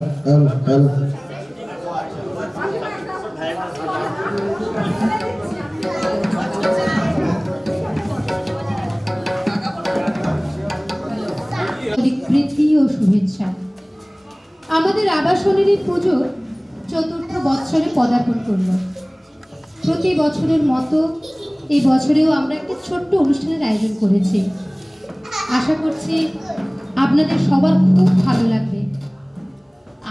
Hello প্রীতি ও শুভেচ্ছা। আমাদের আবাসনের এই পুজো চতুর্থ বৎসরে পদার্পণ করল। প্রতি বছরের মতো এই বছরেও আমরা একটা ছোট্ট অনুষ্ঠানের আয়োজন করেছি। আশা করছি আপনাদের সবার খুব ভালো লাগবে।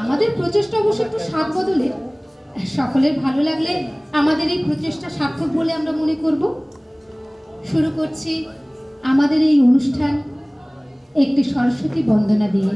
আমাদের প্রচেষ্টা অবশ্য একটু স্বাদ বদলে, সকলের ভালো লাগলে আমাদের এই প্রচেষ্টা সার্থক বলে আমরা মনে করব। শুরু করছি আমাদের এই অনুষ্ঠান একটি সরস্বতী বন্দনা দিয়ে।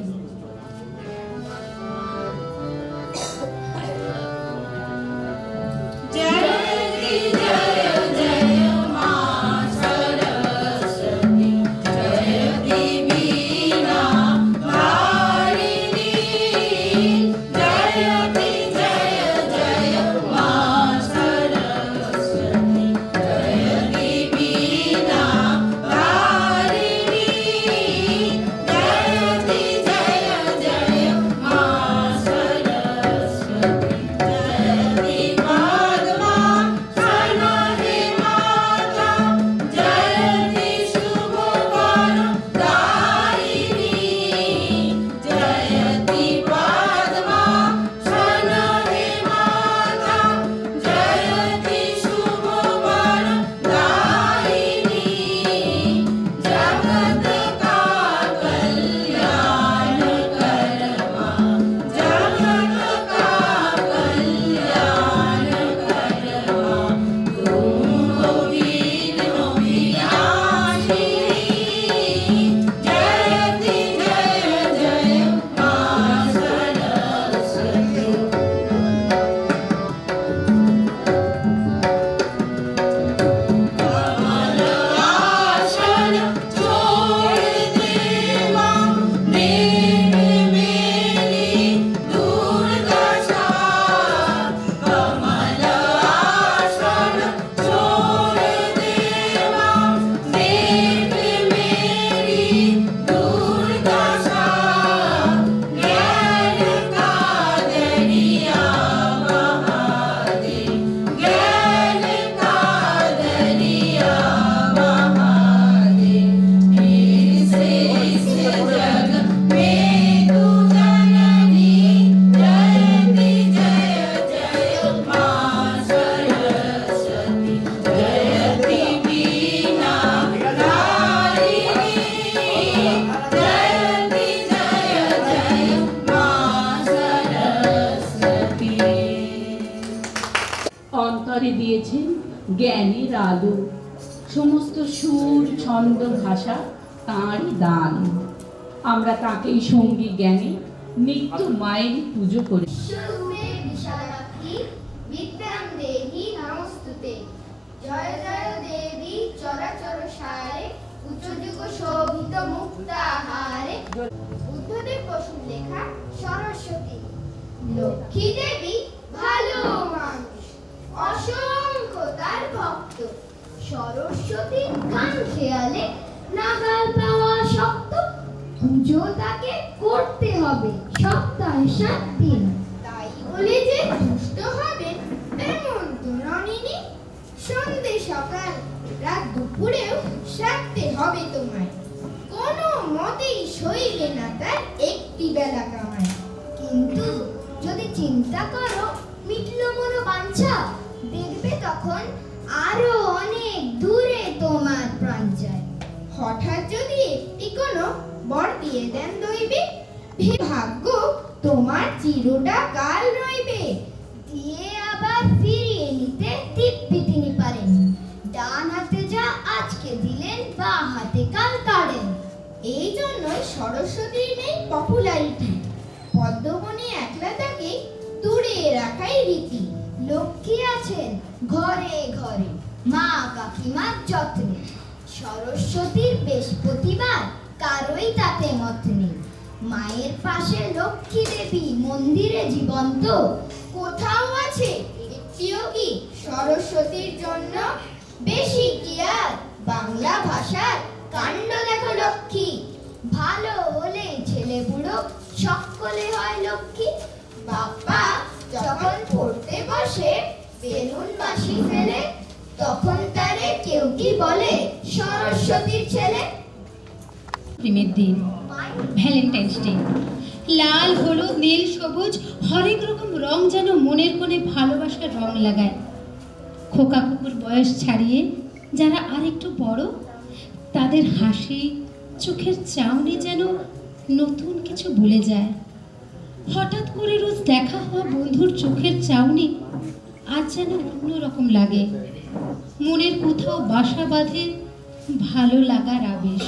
অন্তরে দিয়েছেন জ্ঞানের আলো, সমস্ত সুর ছন্দ ভাষা তাঁরই দান। আমরা তাকেই সঙ্গী জ্ঞানে নিত্য মায়ের পুজো করি। জয় জয় দেবী চরাচর সারে উচ্চযুগ শোভিত মুক্তাহারে। বুদ্ধদেব বসুর লেখা সরস্বতী। লক্ষ্মী দেবী ভালো মানুষ, অসংখ্য তার ভক্ত। সরস্বতীর গান খেয়ালে নাগাল পাওয়া শক্ত। পুজো তাকে করতে হবে সপ্তাহে 7 দিন। তাই বলে যে দুষ্ট হবে এমন তো ননিনি। সন্ধ্যে সকাল রাত দুপুরেও সারতে হবে তোমায়। কোনো মতেই সইবে না তার একটি বেলা কামায়। কিন্তু যদি চিন্তা করো মিটলো মনো বাঞ্ছা, দেখবে তখন আরো অনেক দূরে তোমার প্রাণ যায়। হঠাৎ যদি একটি কোনো বর দিয়ে দেন দইবে, ভাগ্য তোমার চিরটা কাল রইবে। দিয়ে আবার ফিরিয়ে নিতে দিব্যি তিনি পারেন। ডান হাতে যা আজকে দিলেন, বা হাতে কাল কাড়েন। এই জন্যই সরস্বতীর নেই পপুলারিটি। পদ্মবনে একলা তাকে দূরে রাখাই রীতি। লক্ষ্মী আছেন ঘরে ঘরে মা কাকিমার যত্নে। সরস্বতীর বেশ প্রতিবাদ কারোই তাতে মত নেই। মায়ের পাশে লক্ষ্মী দেবী মন্দিরে জীবন্ত। কোথাও আছে একটিও কি সরস্বতীর জন্য বেশি কি আর বাংলা ভাষার কাণ্ড দেখো লক্ষ্মী। ভালো হলে ছেলে বুড়ো সকলে হয় লক্ষ্মী। বসে বেলুন বাঁশি ফেলে, তখন তারে কেউ কি বলে সরস্বতীর ছেলে। প্রেমের দিন, ভ্যালেন্টাইন্স ডে। লাল, হলুদ, নীল, সবুজ হরেক রকম রং যেন মনের কোণে ভালোবাসার রং লাগায়। খোকা কুকুর বয়স ছাড়িয়ে যারা আর একটু বড়, তাদের হাসি, চোখের চাউনি যেন নতুন কিছু ভুলে যায়। হঠাৎ করে রোজ দেখা হওয়া বন্ধুর চোখের চাউনি আজ যেন অন্যরকম লাগে। মনের কোথাও বাসা বাঁধে ভালো লাগার আবেশ।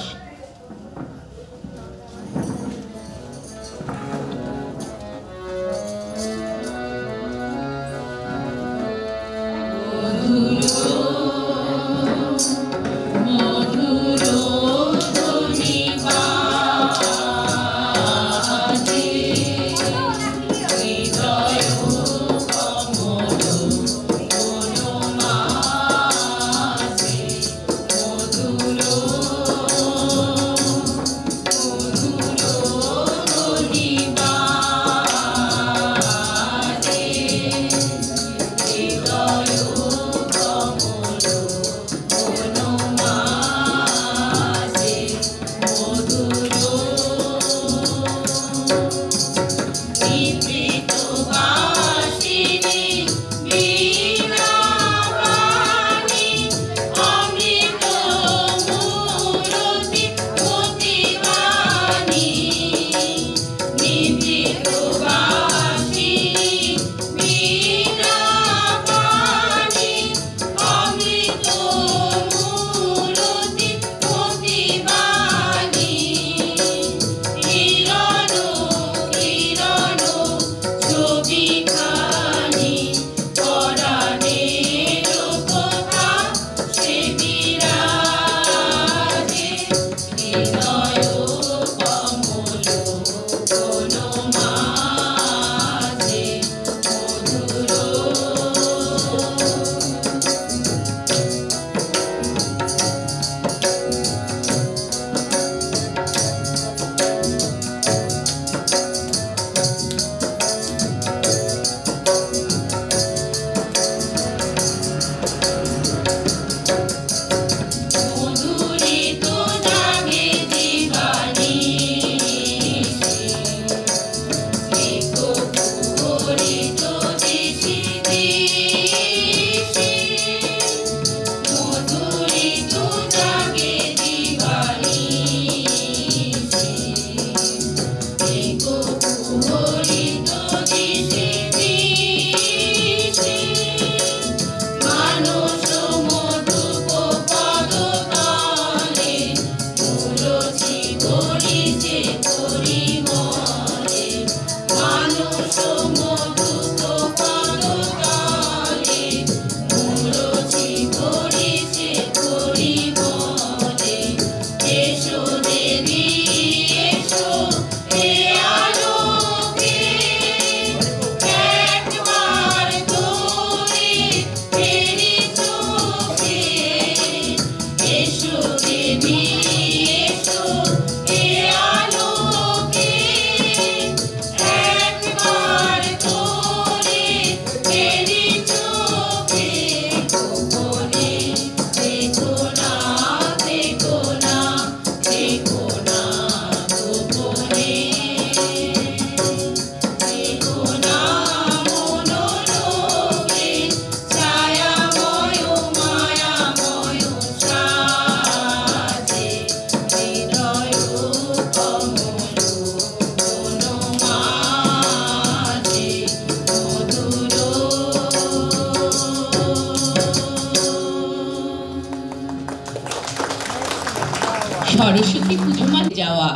সরস্বতী পুজো মানে যাওয়া।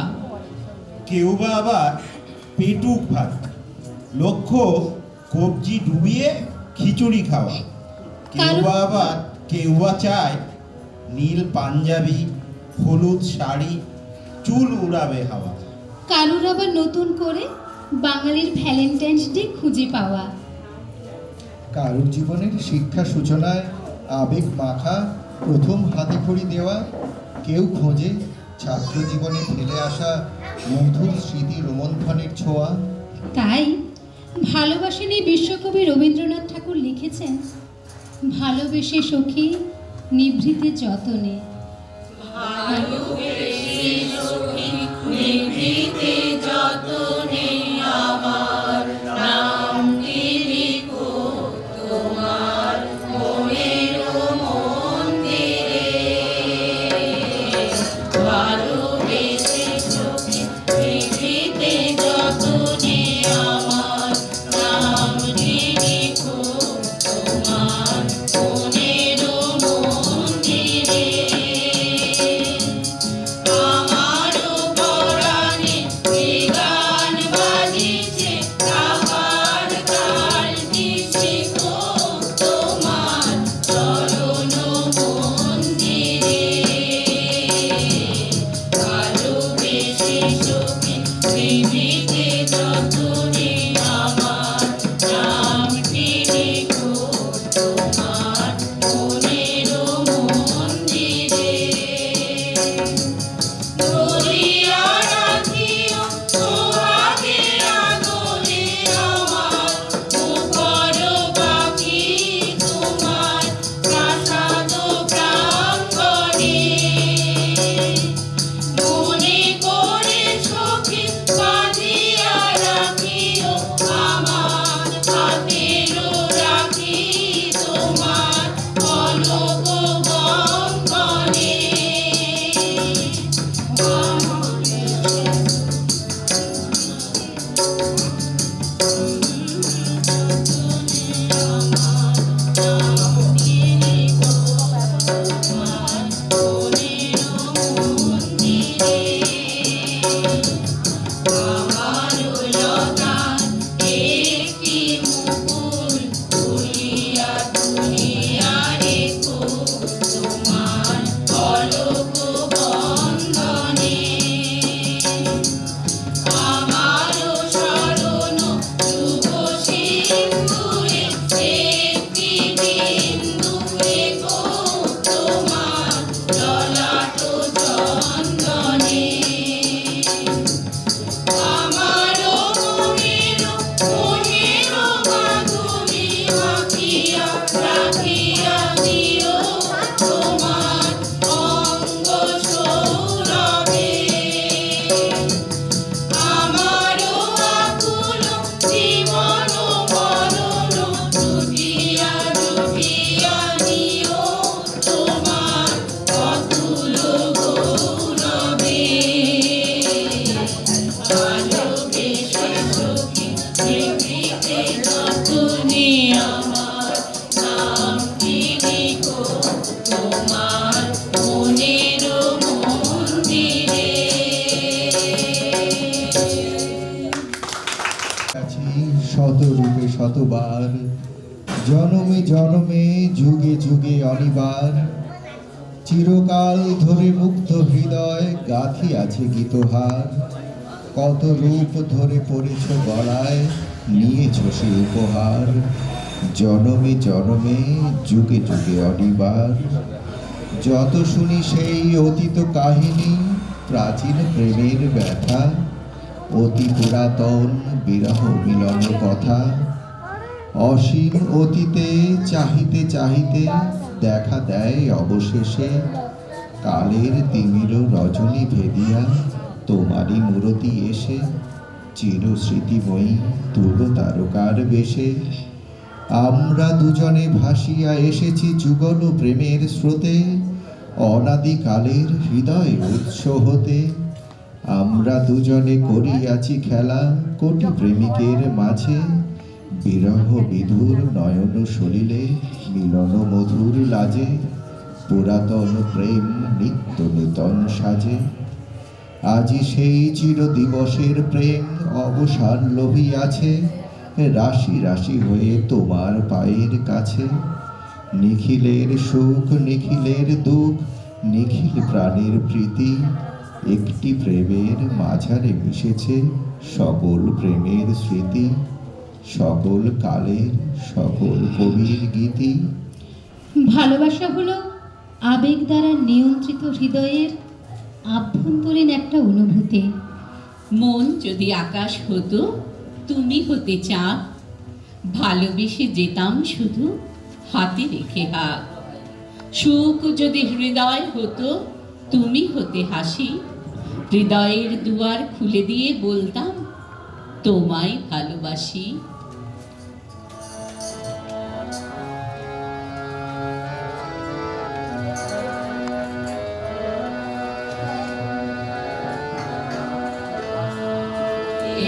কেউ বা আবার পেটুক ভাত, লক্ষ্য কবজি ডুবিয়ে খিচুড়ি খাওয়া। কেউ বা চায় নীল পাঞ্জাবি, হলুদ শাড়ি, চুল উড়াবে হাওয়া। কারুর আবার নতুন করে বাঙালির ভ্যালেন্টাইন্স ডে খুঁজে পাওয়া। কারুর জীবনের শিক্ষা সূচনায় আবেগ মাখা প্রথম হাতে খড়ি দেওয়া। কেউ খোঁজে ছাত্র জীবনে ফেলে আসা মধুর স্মৃতি রোমন্থনের ছোঁয়া। তাই ভালোবাসেন এই বিশ্বকবি রবীন্দ্রনাথ ঠাকুর ঠাকুর লিখেছেন, ভালোবেসে সখী নিভৃতে যতনে। নিভৃতে যতনে আমার নামটি লিখো তোমার মনের মন্দিরে। ভালোবেসে সখী নিভৃতে যতনে আমার নামটি লিখো তোমার মনের মন্দিরে। আমারও পরাণে এই গান বাজিছে, আবার কাল দিছে গো তোমার চরণ মন্দিরে। ভালোবেসে সখী নিভৃতে যতনে আমার নামটি লিখো তোমার মনের মন্দিরে। ধরিয়া রাখিও সোহাগে আদরে আমার মুখর পাখি তোমার প্রাসাদ প্রাঙ্গণে। মনে করে সখী বাঁধিয়া রাখিও আমার হাতেরও রাখি তোমার পলক বঙ্গনে। আমারও শরণ শুভ সিন্ধুরে একটি বিন্দুরে গো তোমার ললাট চন্দনে। আমারও মনের মাধুরী মাখিয়া রাখিয়া দিও তোমার অঙ্গ সৌরভে। আমারও আকুল জীবন মরণ জুটিয়া জুটিয়া নিও তোমার অতুল গৌরবে। ভালোবেসে সখী নিভৃতে যতনে আমার নামটি লিখো তোমার মনের মন্দিরে। আছি শতরূপে শতবার, জনমে জনমে যুগে যুগে অনিবার। চিরকাল ধরে মুগ্ধ হৃদয় গাথি আছে গীতহার। কত রূপ ধরে পড়েছ গলায়, নিয়েছ সে উপহার। জনমে জনমে যুগে যুগে অনিবার। যত শুনি সেই অতীত কাহিনী, প্রাচীন প্রেমের ব্যথা, অতি পুরাতন বিরহ মিলন কথা। অসীম অতীতে চাহিতে চাহিতে দেখা দেয় অবশেষে, কালের তিমির রজনী ভেদিয়া তোমারই মূরতি এসে। চির স্মৃতিময়ী তুলো তারকার বেশে আমরা দুজনে ভাসিয়া এসেছি যুগল প্রেমের স্রোতে। অনাদিকালের হৃদয় উৎস হতে আমরা দুজনে করিয়াছি খেলা কোটি প্রেমিকের মাঝে। বিরহ বিধুর নয়ন সলিলে মিলন মধুর লাজে। পুরাতন প্রেম নিত্য নূতন সাজে। আজি সেই চির দিবসের প্রেম অবসান লোভিয়াছে, রাশি রাশি হয়ে তোমার পায়ের কাছে। নিখিলের সুখ নিখিলের দুঃখ নিখিল প্রাণের প্রীতি, একটি প্রেমের মাঝারে মিশেছে সকল প্রেমের স্মৃতি। সকল কালের সকল কবির গীতি। ভালোবাসা হলো আবেগ দ্বারা নিয়ন্ত্রিত হৃদয়ের আভ্যন্তরীণ একটা অনুভূতি। মন যদি আকাশ হতো, তুমি হতে চাঁদ, ভালোবেসে যেতাম শুধু হাতে রেখে হাত। সুখ যদি হৃদয় হতো, তুমি হতে হাসি, হৃদয়ের দুয়ার খুলে দিয়ে বলতাম তোমায় ভালোবাসি।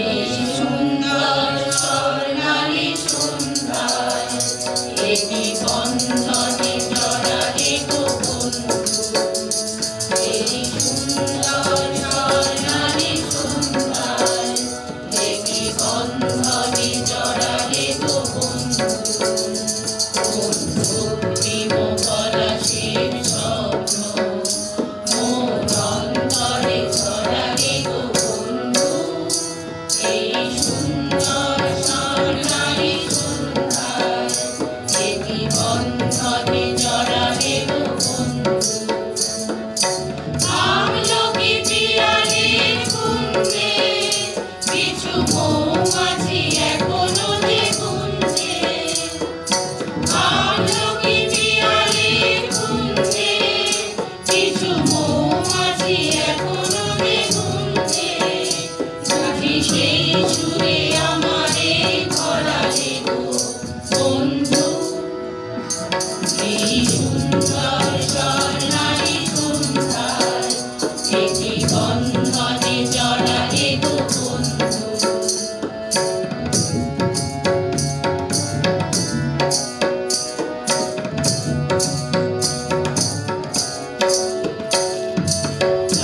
এই সুন্দর স্বর্ণালী সন্ধ্যায় এটি বন্ধনে জড়ালে গো বন্ধু। এই সুন্দর স্বর্ণালী সন্ধ্যায় এটি বন্ধনে জড়ালে গো বন্ধু। কোন ভক্তিম পলাশের স্বপ্ন মোর অন্তরে ছড়ালে গো বন্ধু। এই সুন্দর স্বর্ণালী সন্ধ্যায় এটি বন্ধনে জড়ালে গো বন্ধু। আমলকি পিয়ালির কুঞ্জে কিছু মৌমাছি এখনো যে গুঞ্জে। আমলকি পিয়ালির কুঞ্জে কিছু মৌমাছি এখনো যে গুঞ্জে। বুঝি সেই সুরে আমারে ভরালে গো বন্ধু। এই সুন্দর স্বর্ণালী সন্ধ্যায় এটি বন্ধনে জড়ালে গো বন্ধু।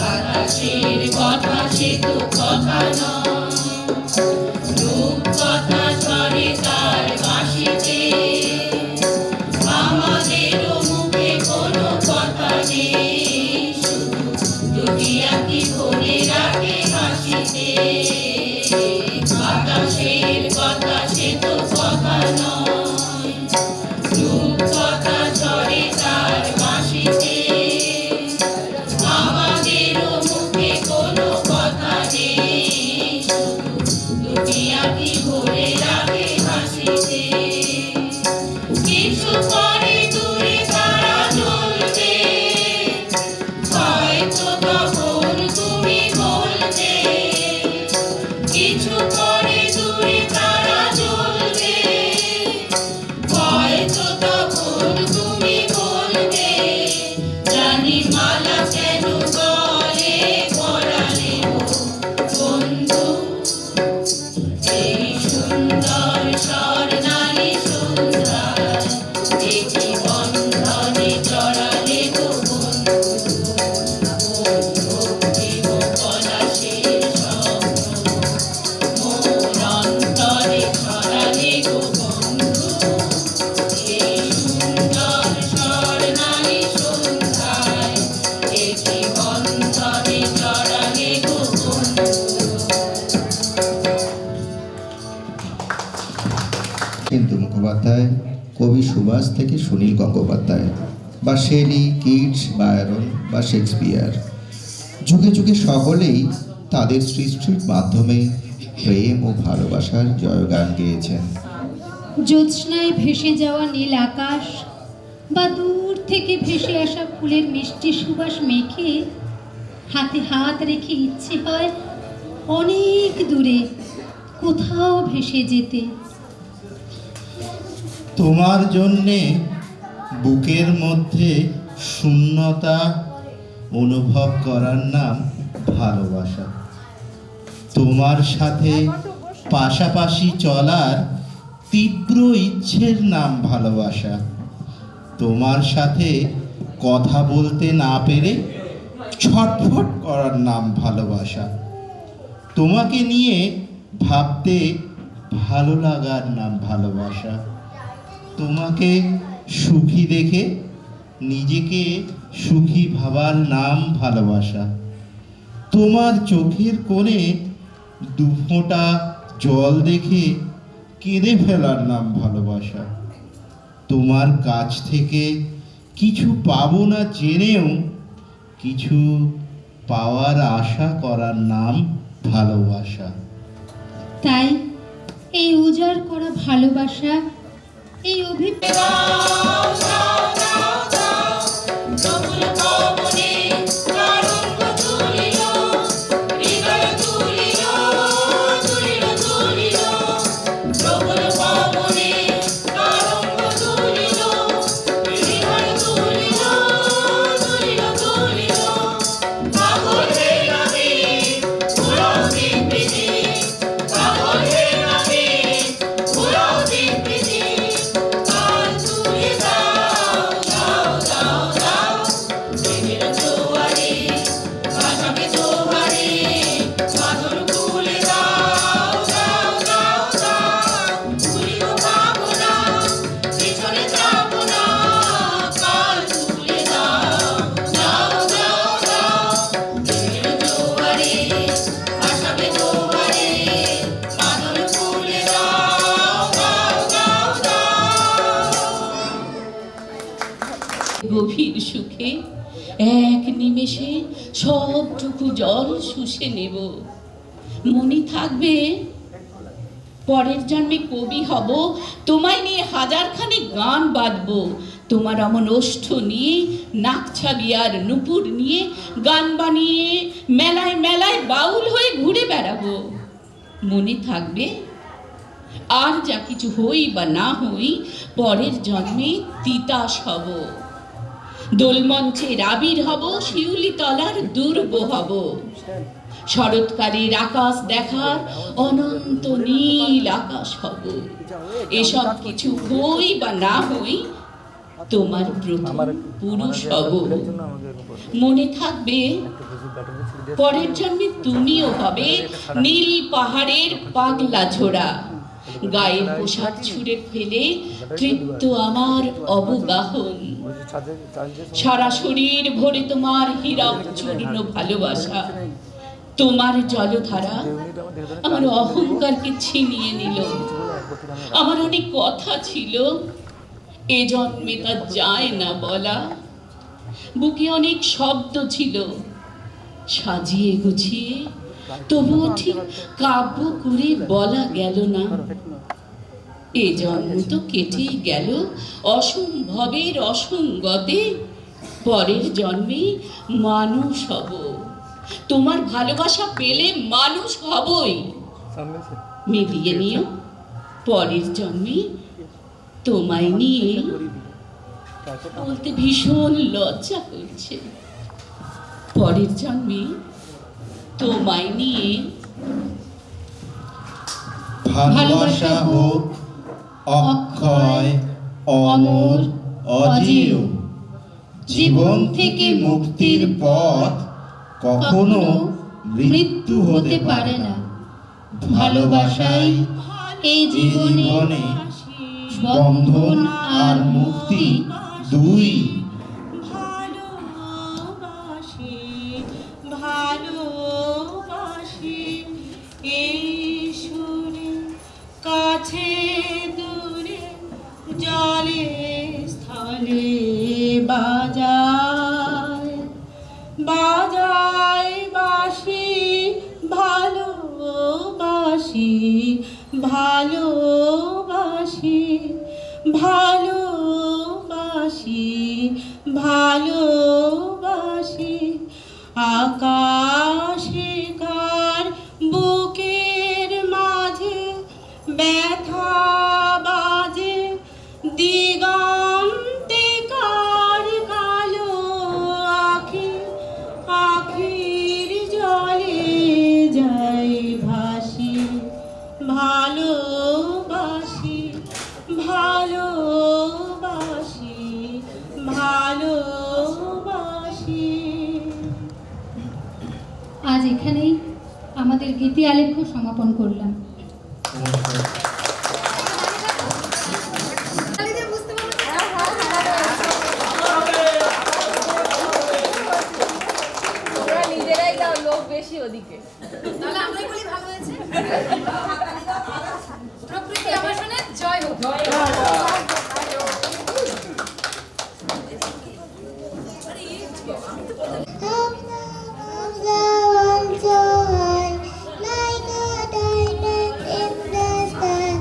আকাশের কথা সে তো কথা নয়, রূপ কথা ঝরে তার বাঁশিতে। আমাদেরও মুখে কোনো কথা নেই, শুধু দুটি আঁখি ভরে রাখে হাসিতে। আকাশের কথা সে তো কথা নয়, রূপ কথা ঝরে তার বাঁশিতে। আমাদেরও মুখে কোনো কথা নেই, শুধু দুটি আঁখি ভরে রাখে হাসিতে। কিছু পরে দূরে তারা জ্বলবে, হয়তো তখন তুমি বলবে। কিছু পরে দূরে তারা জ্বলবে, হয়তো তখন তুমি বলবে। রানীর মালা কেন গলে পরালে গো বন্ধু। এই সুন্দর স্বর্ণালী সন্ধ্যায় এটি বন্ধনে জড়ালে গো বন্ধু। ভক্তিম পলাশের স্বপ্ন মোর অন্তরে ছড়ালে গো বন্ধু। এই সুন্দর স্বর্ণালী সন্ধ্যায় এটি বন্ধনে জড়ালে গো বন্ধু। কিন্তু মুখোপাধ্যায় কবি সুভাষ থেকে সুনীল গঙ্গোপাধ্যায় বা শেলি, কিটস, বায়রন বা শেক্সপিয়ার, যুগে যুগে সকলেই তাদের সৃষ্টির মাধ্যমে প্রেম ও ভালোবাসার জয়গান গেয়েছেন। জ্যোৎস্নায় ভেসে যাওয়া নীল আকাশ বা দূর থেকে ভেসে আসা ফুলের মিষ্টি সুবাস মেখে হাতে হাত রেখে ইচ্ছে হয় অনেক দূরে কোথাও ভেসে যেতে। তোমার জন্যে বুকের মধ্যে শূন্যতা অনুভব করার নাম ভালোবাসা। তোমার সাথে পাশাপাশি চলার তীব্র ইচ্ছের নাম ভালোবাসা। তোমার সাথে কথা বলতে না পেরে ছটফট করার নাম ভালোবাসা। তোমাকে নিয়ে ভাবতে ভালো লাগার নাম ভালোবাসা। তোমাকে সুখী দেখে নিজেকে সুখী ভাবার নাম ভালোবাসা। তোমার চোখের কোণে দুফোঁটা জল দেখে কেঁদে ফেলার নাম ভালোবাসা। তোমার কাছ থেকে কিছু পাবো না জেনেও কিছু পাওয়ার আশা করার নাম ভালোবাসা। তাই এই উজাড় করা ভালোবাসা, এই প্রফুল্ল পবনে তরঙ্গ তুলিল, হৃদয় তুলিল, তুলিল, তুলিল। প্রফুল্ল পবনে তরঙ্গ তুলিল, হৃদয় তুলিল, তুলিল, তুলিল। পাগল হে আমি উড়াও দিব্যিতি, পাগল হে আমি উড়াও দিব্যিতি। তাল তুলে দাও, দাও, দাও, দাও। প্রেমের জোয়ারে ভাসাবে জোয়ারে, বাঁধন খুলে দাও, দাও, দাও, দাও। ভুলিব ভাবনা, পেছনে যাবো না, কাল তুলে দাও, দাও, দাও, দাও। প্রেমের জোয়ারে ভাসাবে জোয়ারে, বাঁধন খুলে দাও, দাও, দাও, দাও। গভীর সুখে এক নিমেষে সবটুকু জল শুষে নেব। মনে থাকবে পরের জন্মে কবি হব, তোমায় নিয়ে হাজারখানে গান বাঁধবো। তোমার অমন ওষ্ঠ নিয়ে, নাকছাবি আর নুপুর নিয়ে গান বানিয়ে মেলায় মেলায় বাউল হয়ে ঘুরে বেড়াবো। মনে থাকবে আর যা কিছু হই বা না হই, পরের জন্মে তিতাস হব। দোলমঞ্চের আবির হব, শিউলি তলার দুর্ব হব। শরৎকালের আকাশ দেখার অনন্ত নীল আকাশ হব। এসব কিছু হই বা না হই, তোমার প্রথম পুরুষ হব। মনে থাকবে পরের জন্মে তুমিও হবে নীল পাহাড়ের পাগলা ঝোড়া। গায়ের পোশাক ছুঁড়ে ফেলে তৃপ্ত আমার অবগাহন। সারা শরীর ভরে তোমার হীরক চূর্ণ ভালোবাসা। তোমার জলধারা আমার অহংকারকে ছিনিয়ে নিল। আমার অনেক কথা ছিল, এ জন্মে তা যায় না বলা। বুকে অনেক শব্দ ছিল, সাজিয়ে গুছিয়ে তবুও ঠিক কাব্য করে বলা গেল না। এ জন্ম তো কেটেই গেল অসম্ভবের অসঙ্গতে। পরের জন্মে মানুষ হব, তোমার ভালোবাসা পেলে মানুষ হবই। মিলিয়ে নিও পরের জন্মে তোমায় নিয়ে। বলতে ভীষণ লজ্জা করছে, পরের জন্মে তোমায় নিয়ে। ভালোবাসা হোক অক্ষয়, অমর, অজেয়। জীবন থেকে মুক্তির পথ কখনো মৃত্যু হতে পারে না। ভালোবাসাই এই জীবনে বন্ধন আর মুক্তি দুই। ভালোবাসি, ভালোবাসি এই সুরে, কাছে দূরে জলে স্থলে বাজায়, বাজায় বাঁশি। ভালোবাসি, ভালোবাসি, ভালোবাসি, ভালোবাসি। আকাশে কার বুকের মাঝে ব্যথা বাজে, দিগন্তে কার কালো আখি, আখির জলে যাই ভাসি। ভালোবাসি, ভালোবাসি, ভালোবাসি। আজ এখানেই আমাদের গীতি আলেখ্য সমাপন করলাম। নিজেরাই দাও, লোক বেশি ওদিকে। তাহলে আমরাই বলি ভালো হয়েছে। প্রকৃতি আবাসনের জয় হোক। Like a diamond in the sky.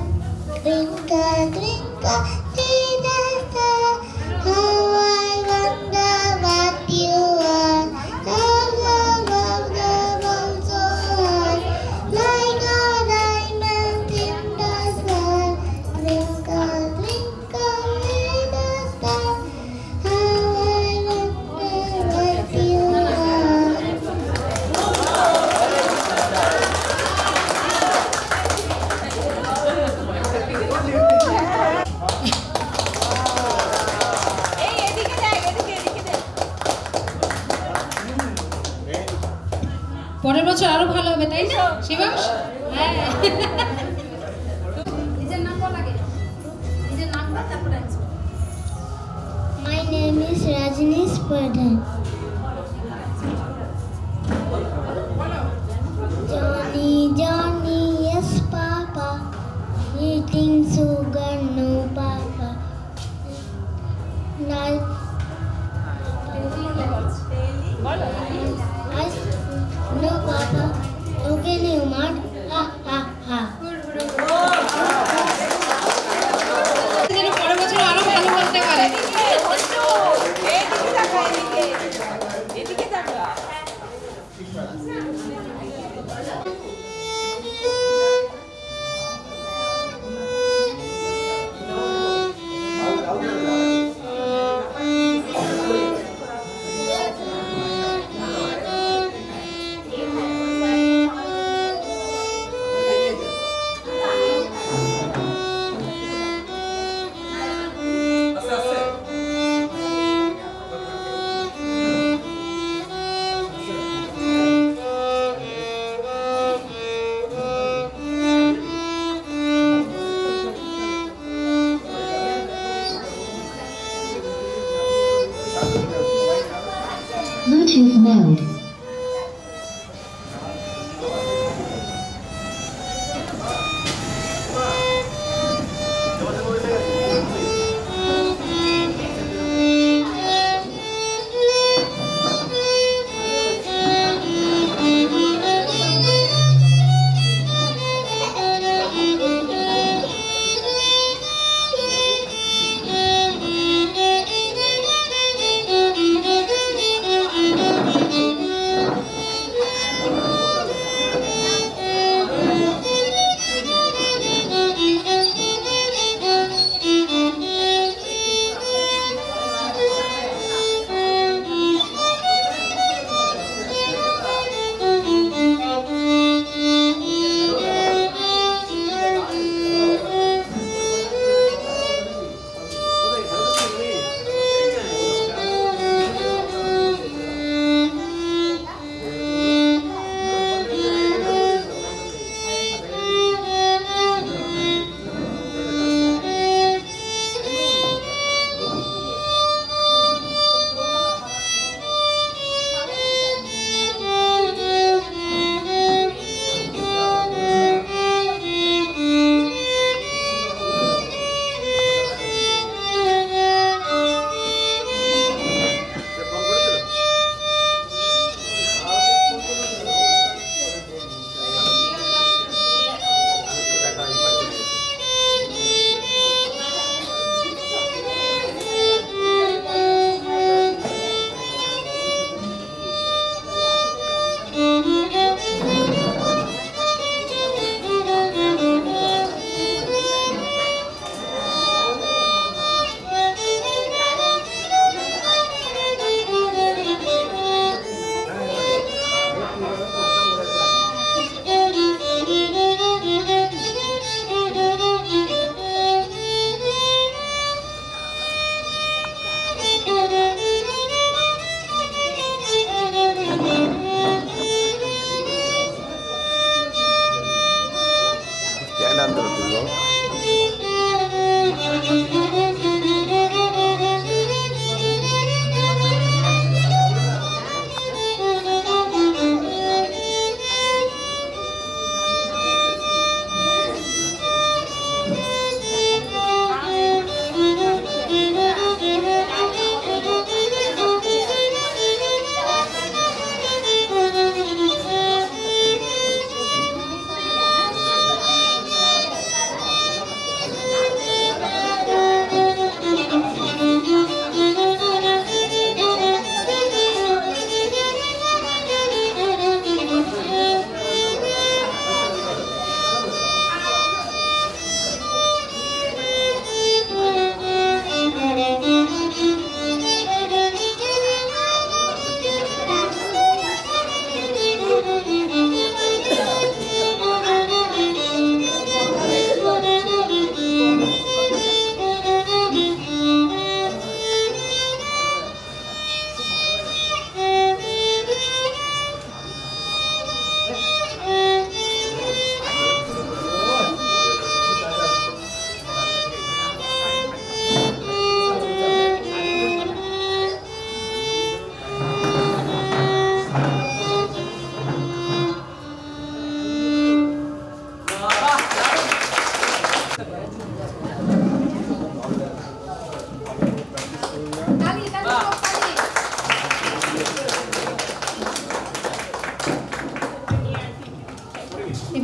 পরের বছর আরো ভালো হবে, তাই না শিবাংশ? হ্যাঁ। নিজের নাম বল আগে, নিজের নাম বল তারপর answer। My name is Rajnish Pradhan. Johnny, Johnny, yes, Papa. Eating sugar, no, Papa. Night. No, Papa. Okay, no, Mad. Ha, ha, ha. যেন পরের বছর আরো ভালো করতে পারে। এদিকে তাকা। Bluetooth mode.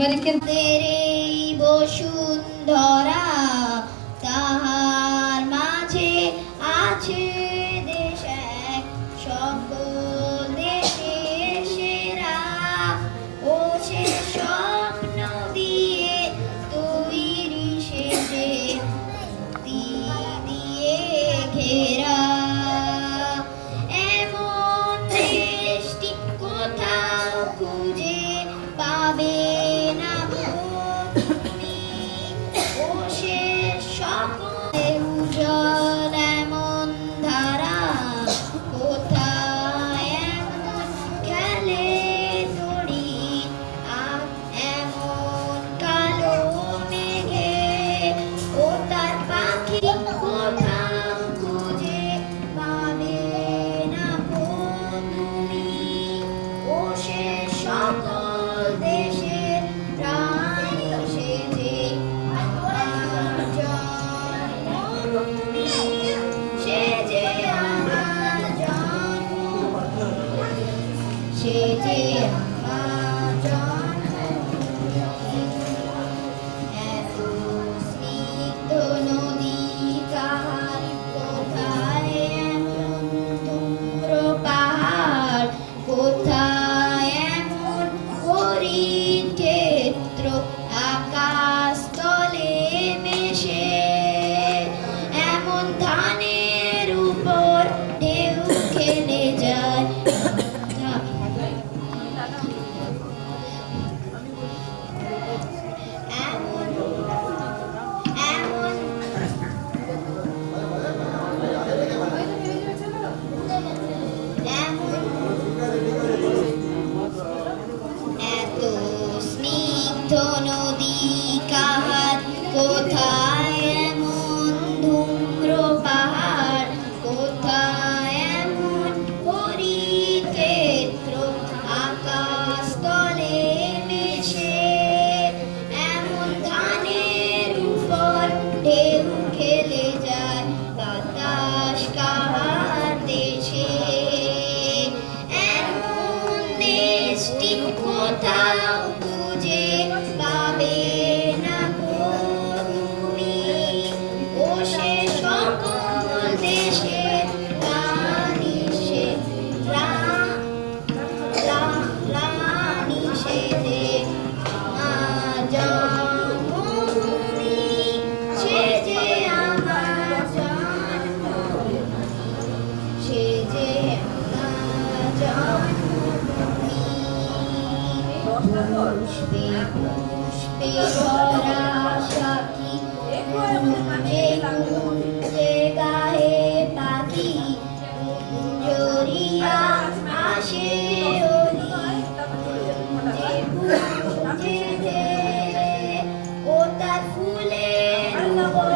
এবারে কেন এই বসুন্ধরা তাহার মাঝে আছে দেশ এক, সকল দেশের সেরা ও সে স্বপ্ন দিয়ে তৈরি সে যে মুক্তি দিয়ে ঘেরা। এমন দেশটি কোথাও খুঁজে পাবে না তুমি, ও সে সকলে উজ্জ্বল এমন ধারা কোথায় এমন খেলে দড়ি এমন কালো মেঘে ও তার পাখি কোথাও খুঁজে পাবে না তুমি, ও সে সকল দেশের রানী সেজে আমার জন্মভূমি, সেজে আমার জন্মভূমি, সেজে আমার জন্মভূমি। এত স্নিগ্ধ নদী কার কোথায় এমন ধূম্র পাহাড়, কোথায় এমন হরিণ ক্ষেত্র আকাশ তলে মেশে, এমন ধানের উপর ঢেউ খেলে যায়। এমন এমন এমন এত স্নিগ্ধ নদী কাহার, কোথায় এমন ধূম্র পাহাড়, কোথায় এমন হরিণ ক্ষেত্র আকাশ তলে মেশে, এমন ধানের উপর ঢেউ খেলে যায় বাতাস কাহার দেশে। এমন দেশটি কোথাও খুঁজে পাবে না তুমি, ও সে সকল দেশের রানী সে রানী সেজে আমার জন্মভূমি, সেজে আমার জন্মভূমি, সেজে আমার জন্মভূমি। পুষ্পে পুষ্পে ভরা সাথী কুঞ্জে কুঞ্জে গায়ে পাখি, কুঞ্জরিয়া আসে ওলি কুঞ্জে কুঞ্জে ও তার ফুলের উপর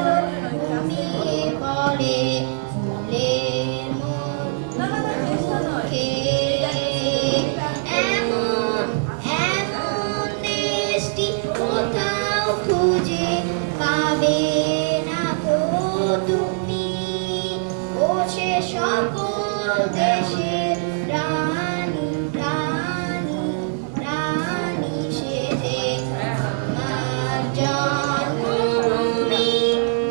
ঘুমিয়ে পড়ে ফুলের মুখে। এমন এমন দেশটি কোথাও খুঁজে পাবে না তুমি, ও সে সকল দেশের রানী রানী রানী সেজে আমার জন্মভূমি,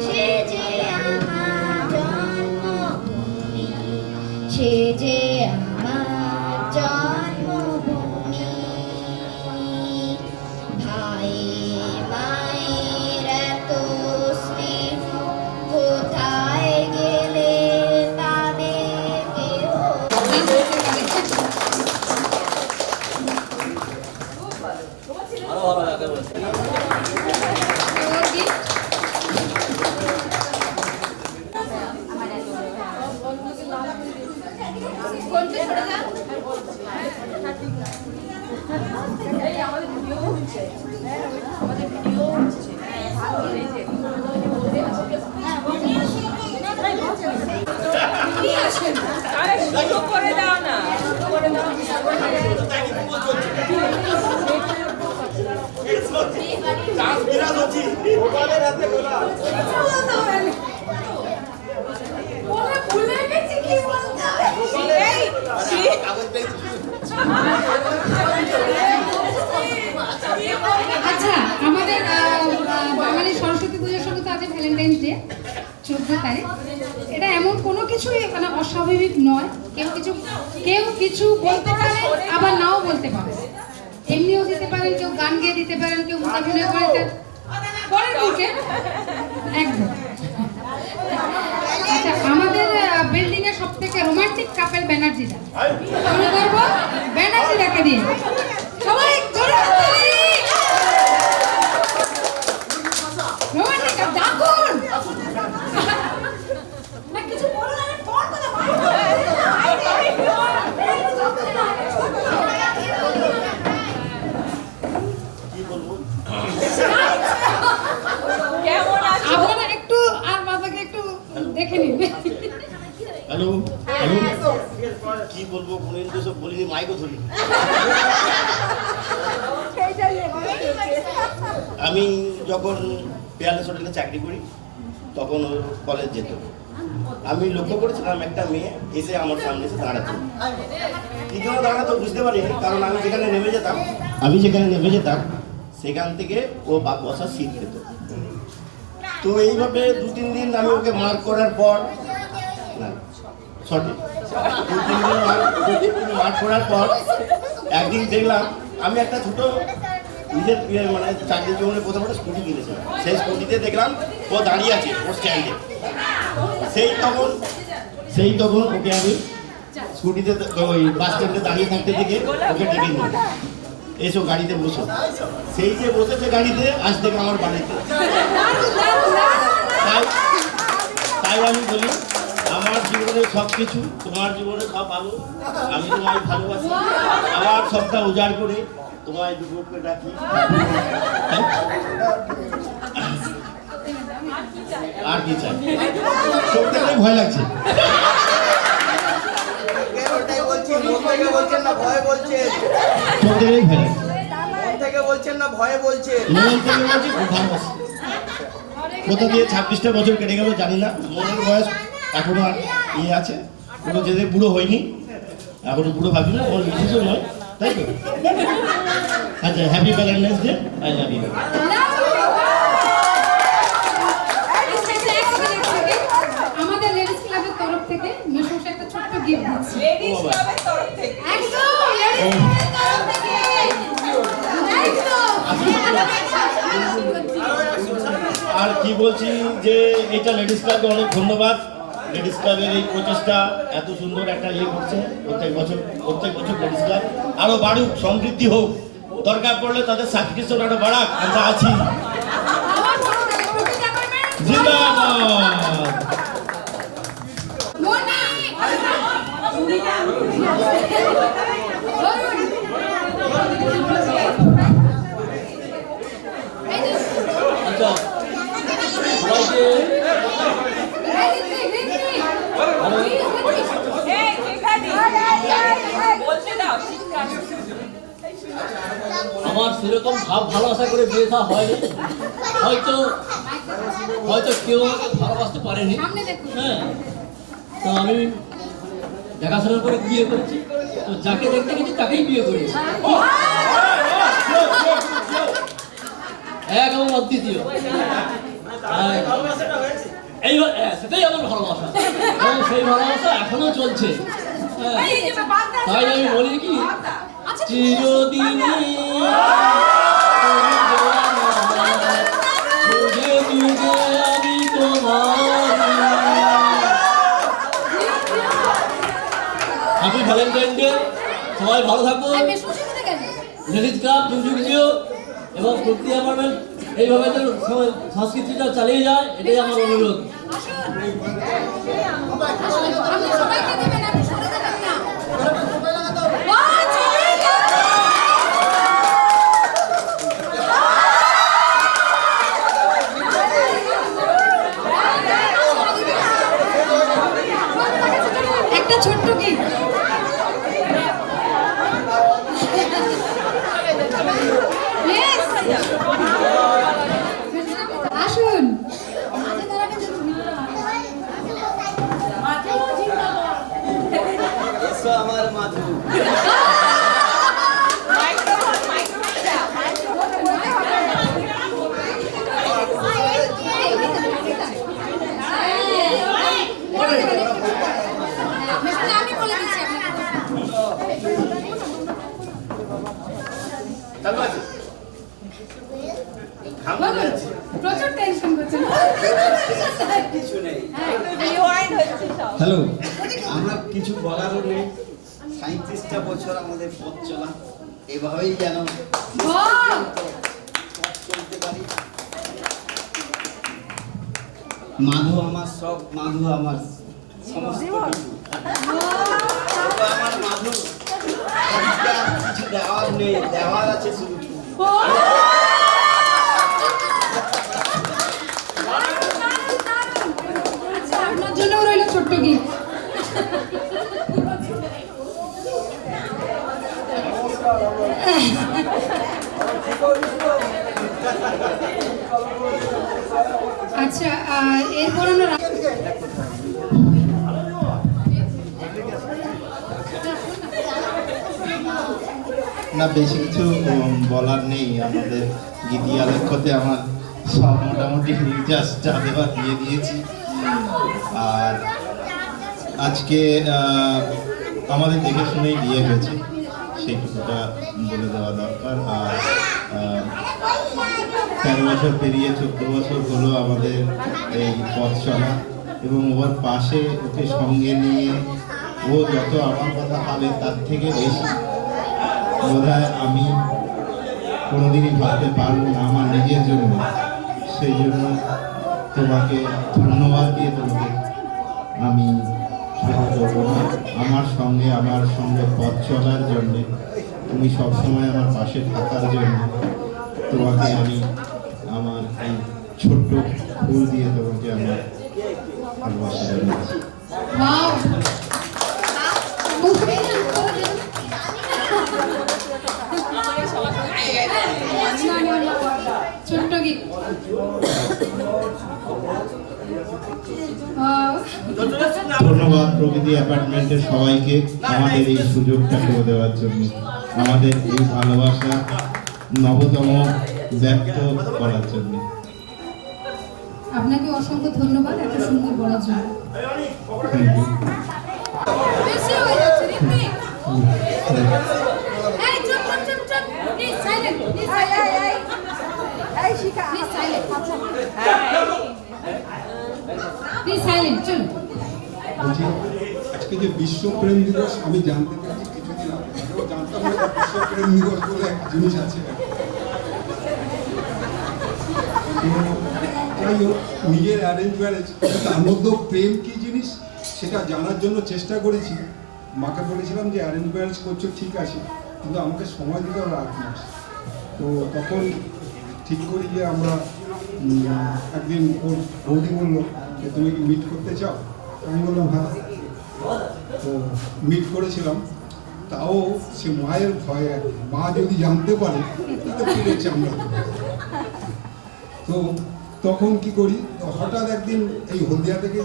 সেজে আমার জন্মভূমি, সেজে আমার জন্মভূমি। ভাই মায়ের এত স্নেহ কোথায় গেলে পাবে কেহ। এই আমাদের ভিডিও হচ্ছে, আমাদের ভিডিও হচ্ছে, ভালো এই যে আরে শুরু করে দাও না, শুরু করে দাও। ওরা ভুলে গেছে কি বলতে এই তারিখ। এটা এমন কোনো কিছুই মানে অস্বাভাবিক নয়। কেউ কিছু বলতে পারে, আবার নাও বলতে পারে। এমনিও দিতে পারেন, কেউ গান গেয়ে দিতে পারেন, কেউ মুখাভিনয় করে পরের মুখে একদম। আচ্ছা, আমাদের বিল্ডিং এর সব থেকে রোমান্টিক কাপেল ব্যানার্জিরা, শুরু করবো ব্যানার্জিরাকে দিয়ে। সবাই জোরে হাততালি। রোমান্টিক ডাকুন। না কিছু বলো না, ফোন করে কেমন আছো? আপনারা একটু আর বাবাকে একটু দেখে নিন। হ্যালো হ্যালো কি বলবো ফোনের তো সব বলিনি, মাইকও ধরি। আমি যখন পেয়ারলেস হোটেলে চাকরি করি তখন ও কলেজ যেত। আমি লক্ষ্য করেছিলাম একটা মেয়ে এসে আমার সামনে এসে দাঁড়াতো। কি জন্য দাঁড়াতো বুঝতে পারিনি, কারণ আমি যেখানে নেমে যেতাম সেখান থেকে ও বসার সিট পেত। তো এইভাবে 2-3 দিন আমি ওকে মার্ক করার পর মার্ক করার পর একদিন দেখলাম আমি একটা ছোট নিজের মানে চাকরি জীবনে প্রথম একটা স্কুটি কিনেছিলাম। সেই স্কুটিতে দেখলাম ও দাঁড়িয়ে আছে ওর স্ট্যান্ডে। সেই তখন ওকে আমি স্কুটিতে ওই বাস স্ট্যান্ডে দাঁড়িয়ে থাকতে থেকে ওকে ডেকে নিই, এসো গাড়িতে বসো। সেই যে বসেছে গাড়িতে, আজ থেকে আমার বাড়িতে। তাই আমি বলি আমার জীবনে সব কিছু, তোমার জীবনে সব ভালো, আমি তোমায় ভালোবাসি। আবার সবটা উজাড় করে তোমায় দুপুর করে রাখি। আর কি চাই? চোখ দেখলে ভয় লাগছে। চোখ দেখলেই ভয় লাগছে। কোথা দিয়ে 26টা বছর কেটে গেল জানি না, মনের বয়স এখনো আর আছে, পুরো যেতে বুড়ো হয়নি, এখনো বুড়ো ভাবি না, ওর বিশেষও নয়, তাই তো? আচ্ছা, happy Valentine's day, I love you. আমাদের লেডিস ক্লাবের তরফ থেকে মেশোস একটা ছোট্ট গিফট দিচ্ছি। লেডিস ক্লাবের তরফ থেকে একদম লেডিস ক্লাবের তরফ থেকে আর কি বলছি যে এটা লেডিস ক্লাবকে অনেক ধন্যবাদ। লেডিস ক্লাবের এই প্রচেষ্টা এত সুন্দর একটা করছে প্রত্যেক বছর লেডিস ক্লাব আরো বাড়ুক, সমৃদ্ধি হোক, দরকার পড়লে তাদের সাবস্ক্রিপশন আরো বাড়াক, আমরা আছি। জিন্দাবাদ। আমার সেরকম ভালোবাসা করে বিয়ে থা হয়নি, হয়তো কেউ আমাকে ভালোবাসতে পারেনি। হ্যাঁ, তো আমি দেখাশোনা করে বিয়ে করেছি, তো যাকে দেখতে গেছি তাকেই বিয়ে করেছি, এক এবং অদ্বিতীয়। সেটাই আমার ভালোবাসা এবং সেই ভালোবাসা এখনো চলছে। তাই আমি বলি কি, চিরদিনে আমি তোমার। হ্যাপি ভ্যালেন্টাইন ডে, সবাই ভালো থাকবো। লেডিস ক্লাব যুগযুগীয় এবং প্রক্রিয়া অ্যাপার্টমেন্ট এইভাবে তো সংস্কৃতিটা চালিয়ে যায়, এটাই আমার অনুরোধ। একটা ছোট্ট কি আসুন। চালু আছে ঘাম বলুন, চলে যাচ্ছে। প্রচুর টেনশন করছেন কিছু নেই রিওয়াইন্ড হচ্ছে সব হ্যালো, আমরা কিছু বলারও নেই। 37টা বছর আমাদের পথ চলা, এভাবেই যেন বাহ! পথ চলতে পারি। মাধু আমার সব, মাধু আমার সমস্ত কিছু। ও আমার মাধু, ওকে আর কিছু দেওয়ার নেই, দেওয়ার আছে শুধু। আচ্ছা, আপনার জন্যও রইল ছোট্ট গিফট। আচ্ছা, এরপর আমরা না, বেশি কিছু বলার নেই। আমাদের গীতি আলেখ্যতে আমার সব মোটামুটি জাস্ট যা দেওয়া দিয়ে দিয়েছি। আর আজকে আমাদের দেখে শুনেই বিয়ে হয়েছে, সেইটুকুটা বলে দেওয়া দরকার। আর 13 বছর পেরিয়ে 14 বছর হলো আমাদের এই পথ চলা, এবং ওর পাশে ওকে সঙ্গে নিয়ে ও যত আমার কথা ভাবে তার থেকে বেশি বোধহয় আমি কোনোদিনই ভাবতে পারবো না আমার নিজের জন্য। সেই জন্য তোমাকে ধন্যবাদ দিয়ে তোমাকে আমি ছোট করবো না। আমার সঙ্গে পথ চলার জন্যে, তুমি সবসময় আমার পাশে থাকার জন্য তোমাকে আমি আমার এই ছোট্ট ফুল দিয়ে তোমাকে আমার ভালোবাসা জানাচ্ছি। ওয়াও! ছোট্ট গিফট। ধন্যবাদ প্রকৃতি অ্যাপার্টমেন্টের সবাইকে আমাদের এই সুযোগটা করে দেওয়ার জন্য, আমাদের এই ভালোবাসা নবতম ব্যক্ত করার জন্য। আপনাকে অসংখ্য ধন্যবাদ এত সুন্দর বলার জন্য। Thank you. বেশি হয়ে যাচ্ছে রিদ্ধি এই চুপ চুপ চুপ চুপ প্লিজ সাইলেন্ট প্লিজ এই শিখা প্লিজ সাইলেন্ট প্লিজ সাইলেন্ট, চলুন। বলছি, আজকে যে বিশ্ব প্রেম দিবস আমি জানতে পেরেছি কিছুদিন আগে, আগেও জানতাম না যে বিশ্ব প্রেম দিবস বলে একটা জিনিস আছে। তো যাই হোক, নিজের অ্যারেঞ্জ ম্যারেজ, তার মধ্যেও প্রেম কি জিনিস সেটা জানার জন্য চেষ্টা করেছি। মাকে বলেছিলাম যে অ্যারেঞ্জ ম্যারেজ করছো ঠিক আছে, কিন্তু আমাকে সময় দিতে হবে 8 মাস। তো তখন ঠিক করি যে আমরা একদিন ওর বৌদি বললো যে তুমি কি মিট করতে চাও? আমি বললাম হ্যাঁ। তো মিট করেছিলাম, তাও সে মায়ের ভয়ে, মা যদি জানতে পারে তাহলে ফিরেছে আমরা। তো তখন কি করি, হঠাৎ একদিন এই হলদিয়া থেকে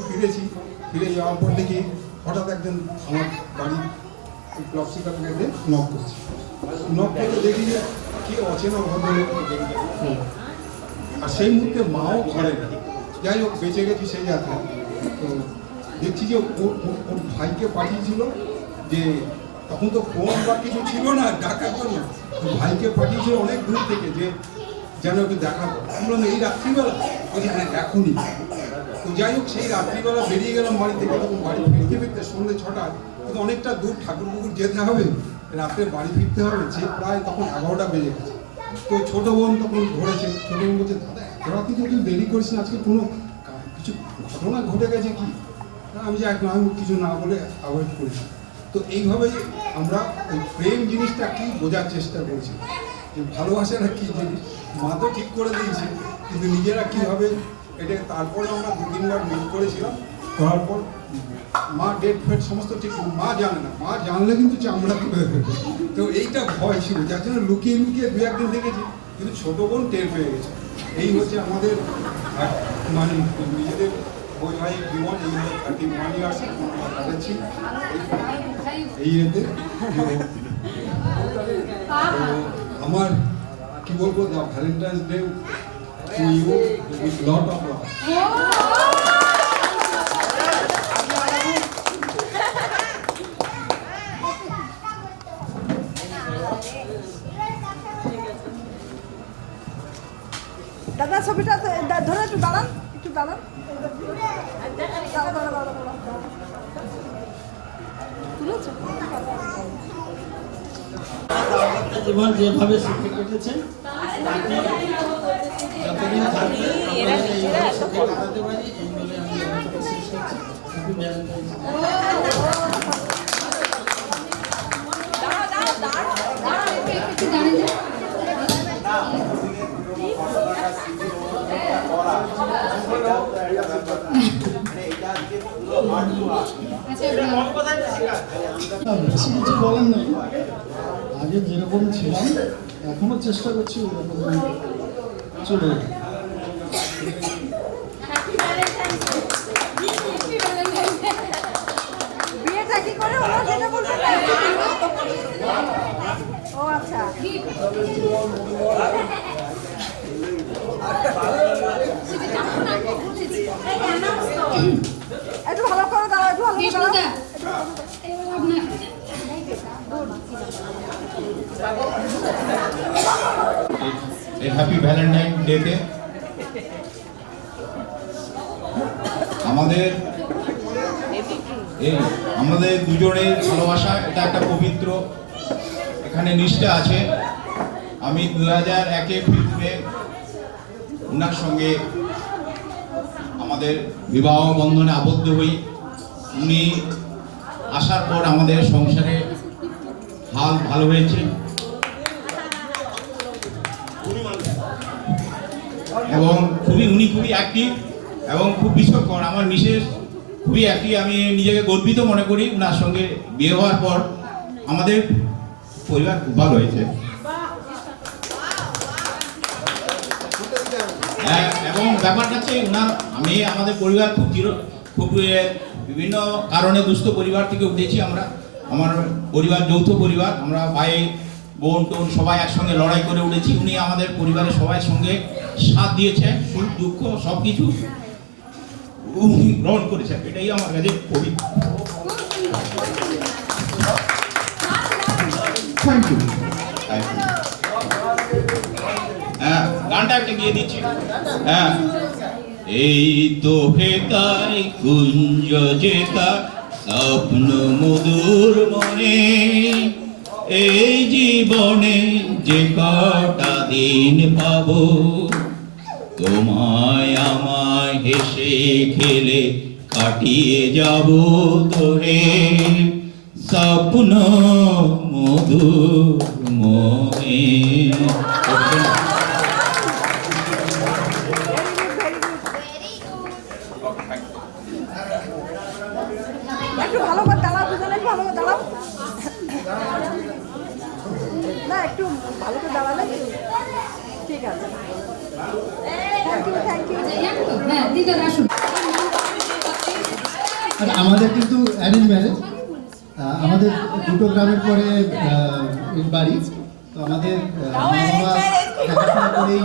ফিরে যাওয়ার পর দেখি হঠাৎ একদিন আমার বাড়ির ক্লবসিকার থেকে নক করছি। নক করে দেখি যে কি অচেনা ভদ্রলোক। আর সেই মুহূর্তে মাও ঘরে নেই। যাই হোক, বেঁচে গেছি সেই যাত্রা। তো দেখছি যে ওর ভাইকে পাঠিয়েছিল, যে তখন তো ফোন বা কিছু ছিল না ডাকার জন্য, তো ভাইকে পাঠিয়েছিল অনেক দূর থেকে যে যেন একটু দেখা করো। আমি বললাম এই রাত্রিবেলা? বলছি হ্যাঁ এখনই। তো যাই হোক, সেই রাত্রিবেলা বেরিয়ে গেলাম বাড়ি থেকে। তখন বাড়ি ফিরতে সন্ধ্যে 6টায়, কিন্তু অনেকটা দূর ঠাকুরপুকুর যেতে হবে, রাত্রে বাড়ি ফিরতে হবে, যে প্রায় তখন 11টা বেজে গেছে। তো ছোটো বোন তখন ধরেছে, ছোটো বোন বলছে দাদা এত রাত্রি তো তুই দেরি করিস না, আজকে কোনো কিছু ঘটনা ঘটে গেছে কি? আমি যে আমি কিছু না বলে অ্যাভয়েড করেছি। তো এইভাবেই আমরা ওই প্রেম জিনিসটা কি বোঝার চেষ্টা করছি, যে ভালোবাসাটা কী জিনিস। মা তো ঠিক করে দিয়েছে, কিন্তু নিজেরা কীভাবে এটা। তারপরে আমরা 2-3বার মিট করেছিলাম, করার পর মা ডেট ফেট সমস্ত ঠিক, মা জানে না, মা জানলে কিন্তু চামড়া তুলে দেবে। তো এইটা ভয় ছিল, যার জন্য লুকিয়ে 2-1 দিন দেখেছি, কিন্তু ছোটো বোন টের পেয়ে গেছে। এই হচ্ছে আমাদের মানে নিজেদের বৈবাহিক জীবন। এই 31 ইয়ার্স কাটাচ্ছি এই এতে। আমার কি বলবো, the Valentine's day to you with lot of love. দাদা ছবিটা ধরে একটু দাঁড়ান, একটু দাঁড়ান। তুলেছো? জীবন যেভাবে সুখে কেটেছে তাকে যতদিন থাকবে আমাদের এইভাবে সুখে কাটাতে পারি এই বলে আমি বক্তব্য শেষ করছি। হ্যাপি ভ্যালেন্টাইন্স একটু দাঁড়িয়ে যান। আচ্ছা, বেশি কিছু বলার নেই, আগে যেরকম ছিলাম এখনো চেষ্টা করছি ওরকম চলে যেতে। বিয়েটা কি করে হলো সেটা বলতে ও আচ্ছা, একটু ভালো করে দাঁড়াও, একটু ভালো করে দাঁড়াও। বিষ্ণুদা, এবার আপনার এই হ্যাপি ভ্যালেন্টাইন ডেতে আমাদের দুজনের ভালোবাসা এটা একটা পবিত্র, এখানে নিষ্ঠা আছে। আমি 2001-এ ফিরপুরে ওনার সঙ্গে আমাদের বিবাহ বন্ধনে আবদ্ধ হই। উনি আসার পর আমাদের সংসারে হাল ভালো হয়েছে এবং উনি খুবই অ্যাক্টিভ এবং খুব বিচক্ষণ। আমার মিসেস খুবই অ্যাক্টিভ, আমি নিজেকে গর্বিত মনে করি। ওনার সঙ্গে বিয়ে হওয়ার পর আমাদের পরিবার খুব ভালো হয়েছে। এবং ব্যাপারটা হচ্ছে আমাদের পরিবার খুব বিভিন্ন কারণে দুস্থ পরিবার থেকে উঠেছি আমরা। আমার পরিবার যৌথ পরিবার, আমরা ভাই বোন টোন সবাই একসঙ্গে লড়াই করে উঠেছি। উনি আমাদের পরিবারের সবাই সঙ্গে সাথ দিয়েছে, সুখ দুঃখ সব কিছু উনি গ্রহণ করেছেন। এটাই আমার কাছে পবিত্র। Thank you. হ্যাঁ, গানটা একটা গিয়ে দিচ্ছি। হ্যাঁ, এই তো হেতাই কুঞ্জ যেতা স্বপ্ন মধুর মনে, এই জীবনে যে কটা দিন পাবো, তোমায় আমায় হেসে খেলে কাটিয়ে যাব তোরে স্বপ্ন মধুর মনে। একটু ভালো করে দাঁড়াও, দুজনে একটু ভালো করে দাঁড়াও। না, একটু ভালো করে দাঁড়ালে ঠিক আছে। Thank you, thank you. হ্যাঁ, দিদার আসুন। আর আমাদের কিন্তু অ্যারেঞ্জ ম্যারেজ, আমাদের দুটো গ্রামের পরে এর বাড়ি, তো আমাদের মা বাবা দেখাশোনা করেই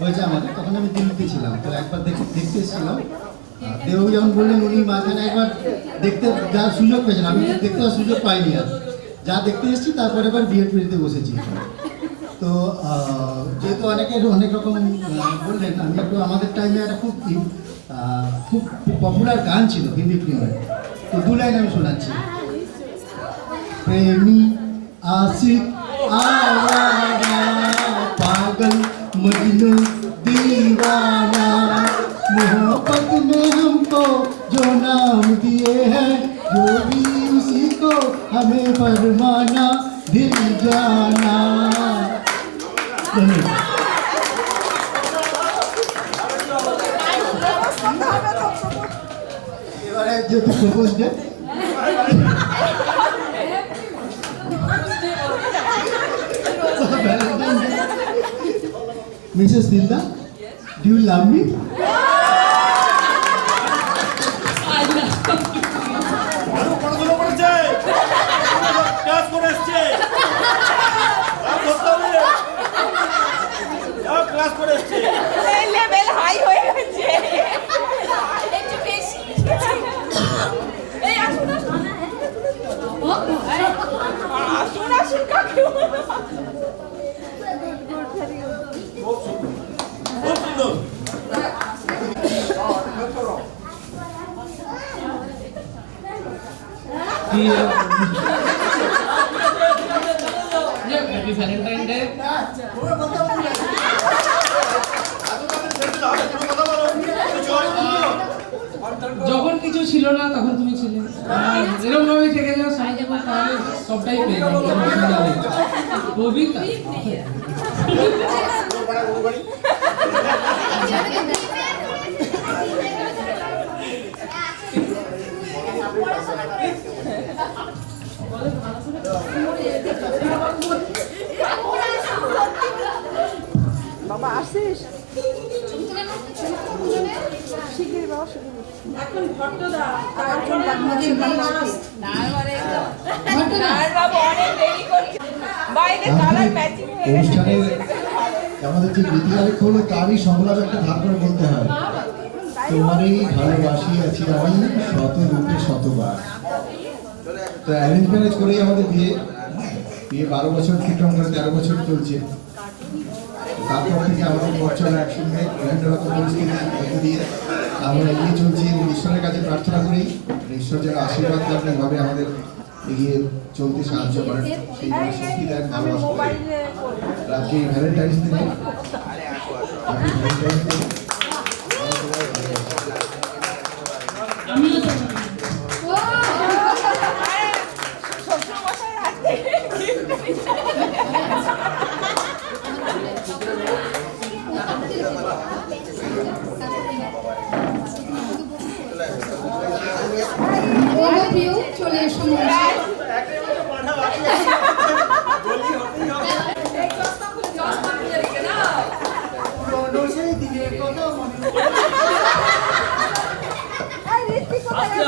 হয়েছে আমাদের। তখন আমি দিল্লিতে ছিলাম, তো একবার দেখতে এসেছিলাম। দেবু যেমন বললেন, উনি মাঝখানে একবার দেখতে যাওয়ার সুযোগ পেয়েছেন, আমি দেখতে যাওয়ার সুযোগ পাইনি। আর যা দেখতে এসেছি তারপরে এবার বিয়ের পিড়িতে বসেছি। তো যেহেতু অনেক রকম বললেন, আমি একটু আমাদের টাইমে একটা খুব পপুলার গান ছিল হিন্দি ফিল্মে, তো 2 লাইন আমি শোনাচ্ছি। प्रेमी आशिक आवारा पागल मजनू दीवाना, मोहब्बत में हमको जो नाम दिए हैं, जो भी उसी को हमें फरमाना, दिल जाना। এবারে যেহেতু propose day, Mrs. Dilda, do you love me? Level high হয়ে গেছে। একটু বেশি। এই আসুন আসুন। আসুন আসুন কাকু। খুব সুন্দর। কি হ্যাপি ভ্যালেন্টাইন ডে। যখন কিছু ছিল না তখন তুমি ছিলে, এরকম ভাবে থেকে যাও সারা জীবন, তাহলে সবটাই পেয়ে যাবে। কবিতা বাবা আসিস শিখির বাবা এখন ঘট্টদা অনুষ্ঠানের আমাদের যে গীতিকালেক্ষ হলো তারই সংলাপ একটা ধার করে বলতে হয়, তোমারই ভালোবাসি আছি আমি শত রূপে শতবার। তো অ্যারেঞ্জ ম্যারেজ করেই আমাদের বিয়ে 12 বছর অতিক্রম করে 13 বছর চলছে। তারপর থেকে আমাদের বছর একসঙ্গে বিভিন্ন রকম পরিস্থিতির মধ্যে দিয়ে আমরা এগিয়ে চলছি এবং ঈশ্বরের কাছে প্রার্থনা করি ঈশ্বর যেন আশীর্বাদ করেন, এভাবে আমাদের এগিয়ে চলতে সাহায্য করেন, সেই জন্য শক্তি দেন, ভালোবাসা করেন। আজকে এই Valentine's day, happy Valentine's day. প্রিয় চলে এসো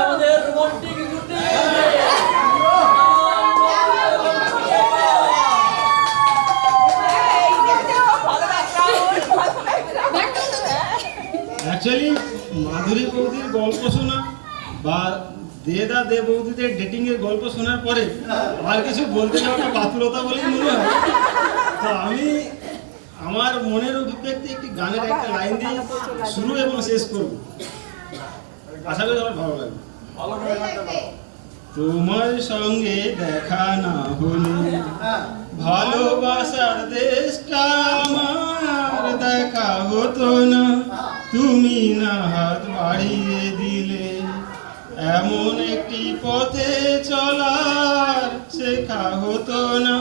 আমাদের রোমান্টিক অ্যাকচুয়ালি মাধুরী বৌদির গল্প শোনা বা দেদা দে বৌদিদের ডেটিং এর গল্প শোনার পরে আর কিছু বলতে যাওয়াটা বাতুলতা বলেই মনে হয়। তো আমি আমার মনের অভিব্যক্তি একটি গানের একটা লাইন দিয়ে শুরু এবং শেষ করব, আশা করি আমার ভালো লাগবে। তোমার সঙ্গে দেখা না হলে ভালোবাসার দেশটা আমার দেখা হতো না, তুমি না হাত বাড়িয়ে দিলে এমন একটি পথে চলার শেখা হতো না,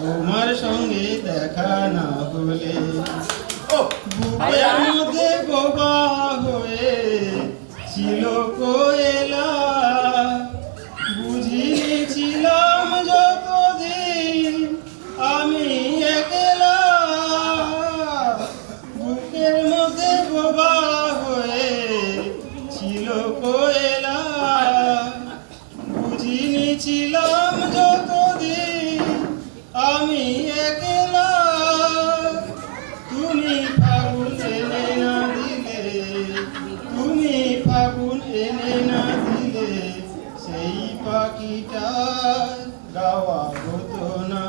তোমার সঙ্গে দেখা না হলে বুকের মধ্যে বোবা হয়ে ছিল কোয়েলা, বুঝিয়েছিলাম যতদিন আমি একলা, বুকের মধ্যে বোবা হয়ে ছিল কোয়েলা, বুঝিয়েছিলাম যতদিন আমি একলা, তুমি ফাগুন এনে না দিলে, তুমি ফাগুন এনে না দিলে সেই পাখিটা গাওয়া হতো না,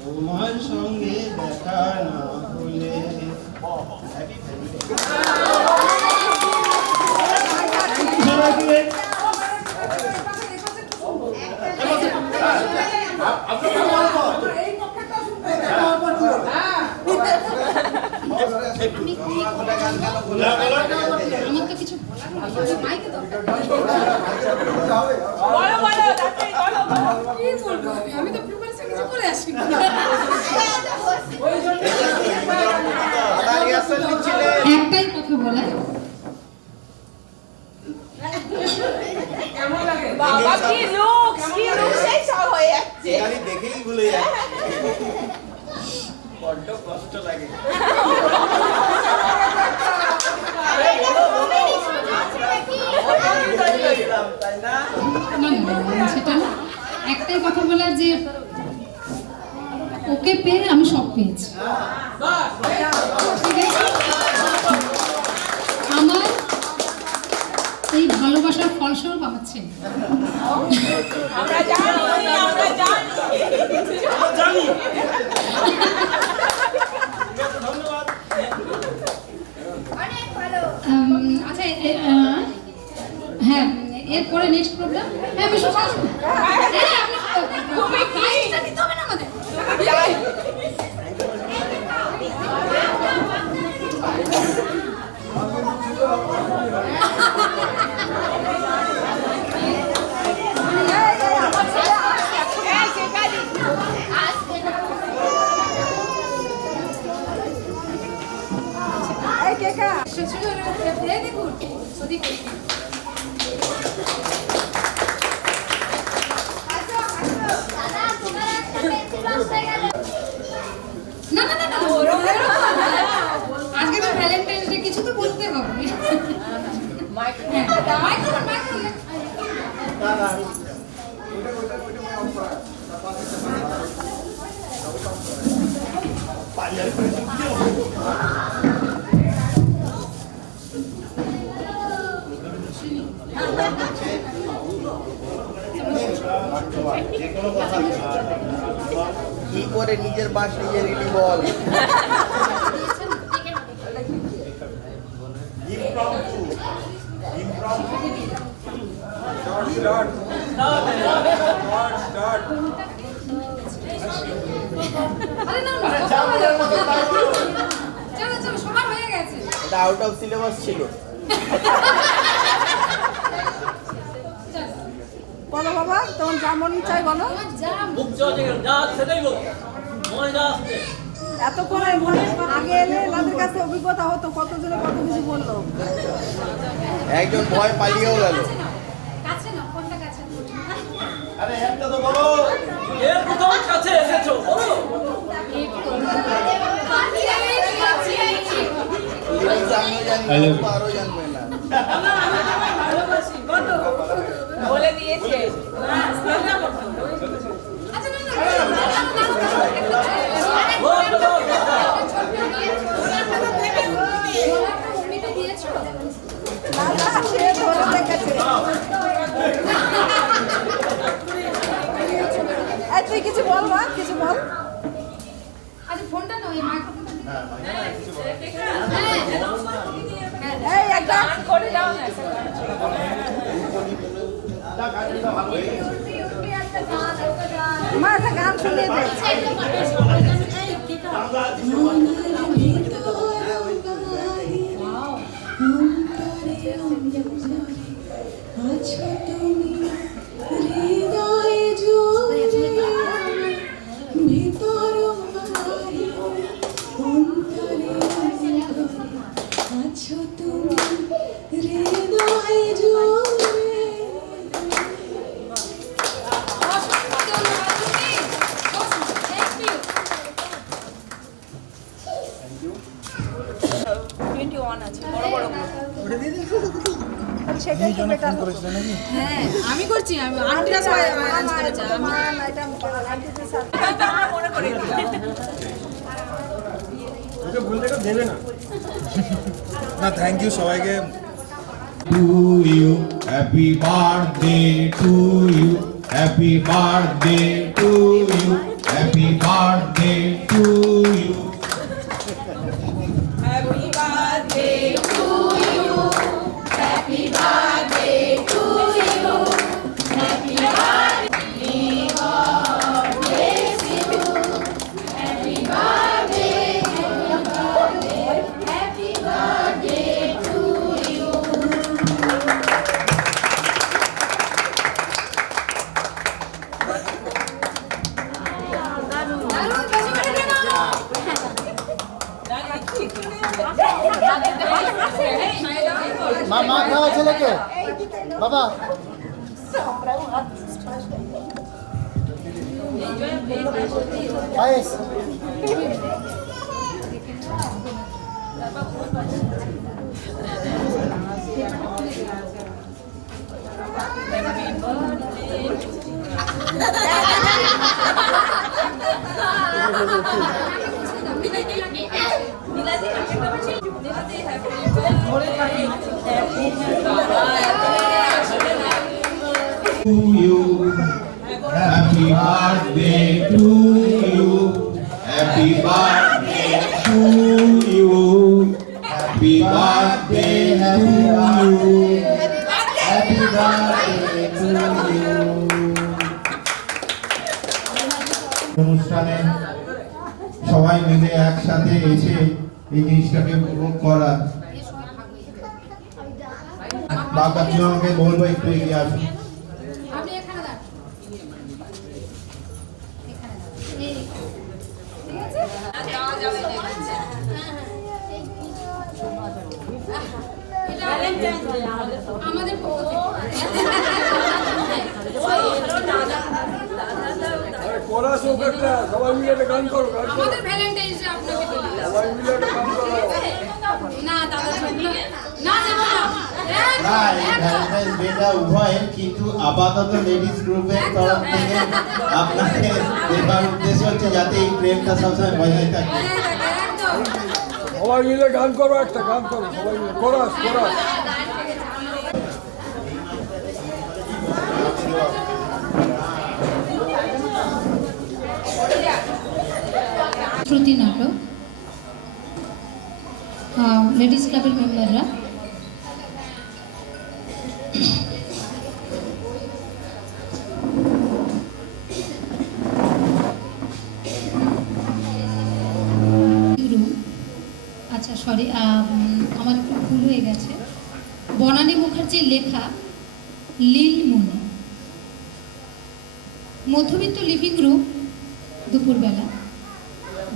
তোমার সঙ্গে দেখা না হলে। আমার তো কিছু মাইকে দরকার, আমি তো প্রিপারেশন কিছু করে আসি। একটাই কথা বলে বাবা কি লুক সেই সব হয়ে যাচ্ছে, দেখেই ভুলে যাচ্ছে, বড্ড কষ্ট লাগে। সেটা একটাই কথা বলার যে ওকে পেয়ে আমি সব পেয়েছি, ঠিক আছে? আমার এই ভালোবাসার ফলস্বরূপ আমার ছেলে। আচ্ছা, হ্যাঁ, এরপরে নেক্সট প্রোগ্রাম, হ্যাঁ, দেখা দেখুন ওদিকে না না না না আজকে তো ভ্যালেন্টাইন্স ডে, কিছু তো বলতে হবে। মাইক্রোফোন যে কোনো কথা কি করে নিজের বাস নিজে রিলি বল। সবার হয়ে গেছে, এটা আউট অফ সিলেবাস ছিল। বলো বাবা, তোমার যা মন চাই বলো। এতক্ষণ আগে এলে এনাদের কাছে অভিজ্ঞতা হতো, কতজনে কত কিছু বললো। একজন ভয় পালিয়েও গেল। কাছে না কোনটা কাছে? আরে একটা তো বলো, এর প্রথম কাছে এসেছো বলো। আরো জানবে না। বলে দিয়েছে। তুই কিছু বল মা, কিছু বল। আচ্ছা ফোনটা নাও, এই মাইক্রোফোনটা এই একটা করে দাও না। মা একটা গান শুনিয়ে দে। হ্যাঁ আমি করছি, আমি আন্টিরা সবাই অ্যারেঞ্জ করেছে, আমি মনে করে ওকে ভুল দেখো দেবে না। না থ্যাংক ইউ সবাইকে। To you, happy birthday to you, happy birthday to you, happy birthday to you. Happy birthday to you, happy birthday to you, happy birthday God bless you, happy birthday, happy birthday to you. মা খাওয়া ছেলেকে বাবা। পায়েস To you, happy birthday to you, happy birthday to you, happy birthday to you, happy birthday to you. অনুষ্ঠানে সবাই মিলে একসাথে এসে এই জিনিসটাকে উপভোগ করা। বাবা কি আমাকে বলবো একটু এগিয়ে আসুন। আপনি এখানে দাঁড়ান, এখানে দাঁড়ান, ঠিক আছে? আমাদের পক্ষ আমাদের ভ্যালেন্টাইন্স ডে আপনাকে না দাদা না দেবো না না এই ভ্যালেন্টাইন্স ডেটা উভয়ের, কিন্তু আপাতত লেডিস গ্রুপের তরফ থেকে আপনাকে দেবার উদ্দেশ্য হচ্ছে যাতে এই প্রেমটা সবসময় বজায় থাকে। সবাই মিলে গান করো, একটা গান করো সবাই মিলে, কোরাস কোরাস। শ্রুতি নাটক লেডিস ক্লাবের মেম্বাররা আচ্ছা সরি আমার একটু ভুল হয়ে গেছে। বনানী মুখার্জির লেখা লীলমণি। মধ্যবিত্ত লিভিং রুম, দুপুরবেলা,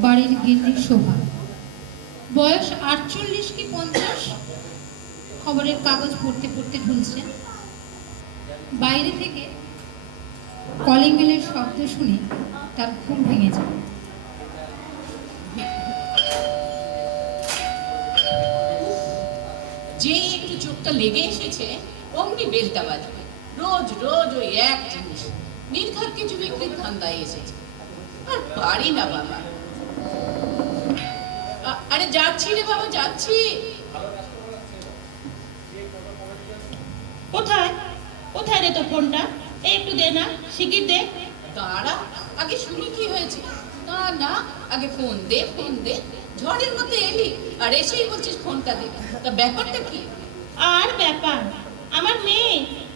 বাড়ির গিন্নির শোভা, বয়স 48 কি 50, খবরের কাগজ পড়তে পড়তে ঢুলছেন। বাইরে থেকে কলিং বেলের শব্দ শুনে তার ঘুম ভেঙে যায়। যেই একটু চোখটা লেগে এসেছে অমনি বেলটা বাজবে। রোজ রোজ ওই এক জিনিস, নির্ঘাত কিছু বিক্রির ধান্দায় এসেছে। আর পারি না বাবা। আরে যাচ্ছি রে বাবা, যাচ্ছি। কোথায় কোথায় রে তোর ফোনটা? একটু দে না, শিগগির দে। দাঁড়া, আগে শুনি কি হয়েছে। না না, আগে ফোন দে, ফোন দে। ঝড়ের মতো এলি আর এসেই বলছিস ফোনটা দে। তা ব্যাপারটা কি? আর ব্যাপার, আমার মেয়ে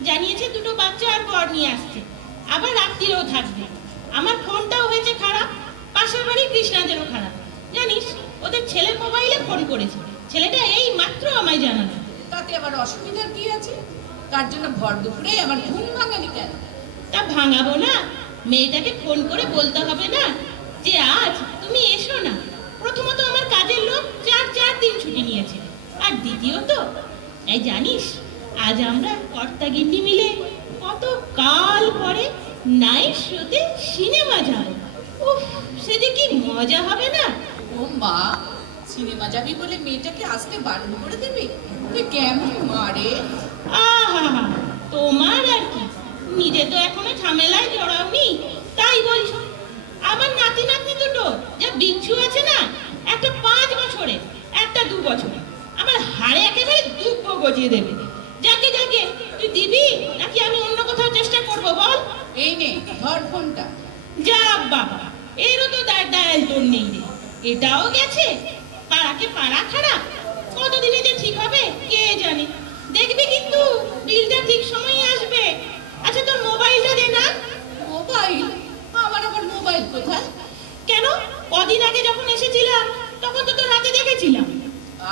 জানিয়েছে দুটো বাচ্চা আর বর নিয়ে আসছে, আবার রাত্রিরেও থাকবে। আমার ফোনটাও হয়েছে খারাপ, পাশের বাড়ি কৃষ্ণাদেরও খারাপ। জানিস, ওদের ছেলের মোবাইলে ফোন করেছে, ছেলেটা এই মাত্র আমায় জানালো। তাতে আবার অসুবিধার কি আছে? তার জন্য ভর দুপুরে আমার ঘুম ভাঙালি কেন? তা ভাঙাবো না? মেয়েটাকে ফোন করে বলতে হবে না যে আজ তুমি এসো না? প্রথমত আমার কাজের লোক 4 দিন ছুটি নিয়েছে, আর দ্বিতীয়ত এই জানিস আজ আমরা কর্তাগিন্নি মিলে কত কাল পরে নাইট শোতে সিনেমা যাব। উফ, সে যে কি মজা হবে না। ও মা, সিনেমা যাবি বলে মেয়েটাকে আসতে বারণ করে দেবে? তুই কেমন মারে? আহা, তোমার আর কি, নিজে তো এখনো ঝামেলায় জড়াওনি, তাই বলছো। আমার নাতি নাতনি দুটো যা বিচ্ছু আছে না, একটা 5 বছরে, একটা 2 বছরে, আমার হাড়ে একেবারে দুব্ব গজিয়ে দেবে। যাকে যাকে তুই দিবি নাকি আমি অন্য কোথাও চেষ্টা করবো বল? এই নে ধর ফোনটা। যা বাবা, এরও তো ডায়াল তোর নেই রে। এটাও গেছে, পাড়াকে পাড়া খারাপ। কতদিনে যে ঠিক হবে কে জানে। দেখবি কিন্তু বিলটা ঠিক সময়ে আসবে। আচ্ছা তোর মোবাইলটা দে না। মোবাইল? আমার আবার মোবাইল কোথায়? কেন, কদিন আগে যখন এসেছিলাম তখন তো তোর রাতে দেখেছিলাম।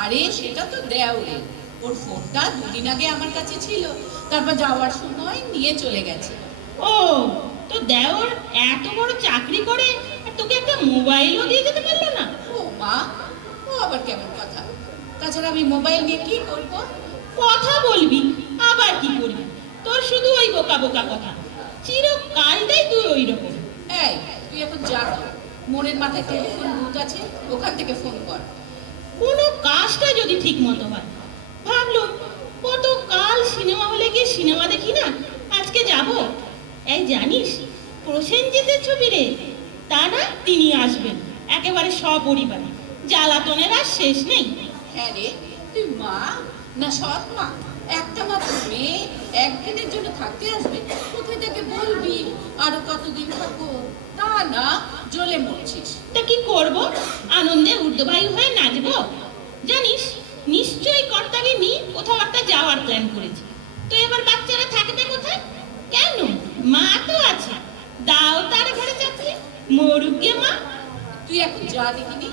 আরে সেটা তো দেওরে, ওর ফোনটা 2 দিন আগে আমার কাছে ছিল, তারপর যাওয়ার সময় নিয়ে চলে গেছে। ও, তো দেওর এত বড় চাকরি করে আর তোকে একটা মোবাইলও দিয়ে যেতে পারলো না? ও মা, ও আবার কেমন কথা? তাছাড়া আমি মোবাইল নিয়ে কি করব? কথা বলবি আবার কি করবি? তোর শুধু ওই বোকা বোকা কথা, চিরকালটাই তুই ওই রকম। এই, তুই এখন যা, মনের মাথায় টেলিফোন বুথ আছে, ওখান থেকে ফোন কর। কোনো কাজটা যদি ঠিক মতো হয়। ভাবলাম কত কাল সিনেমা হলে গিয়ে সিনেমা দেখি না, আজকে যাব। এই জানিস, প্রসেনজিতের ছবি রে, তা না তিনি আসবেন একেবারে সপরিবারে। জ্বালাতনের আর শেষ নেই। হ্যাঁ রে, তুই মা না সৎ মা? একটা মাত্র মেয়ে একদিনের জন্য থাকতে আসবে, কোথায় তাকে বলবি আরো কতদিন থাকবো? তা না, জ্বলে মরছিস। তা কি করব? আনন্দে ঊর্ধ্ববায়ু হয়ে নাচবো? জানিস, নিশ্চয়ই কর্তাগিন্নি কোথাও একটা যাওয়ার প্ল্যান করেছে। তো এবার বাচ্চারা থাকবে কোথায়? কেন, মা তো আছে, দাও তার ঘরে চাকরি, মরুক গে মা। তুই এখন যা দেখিনি,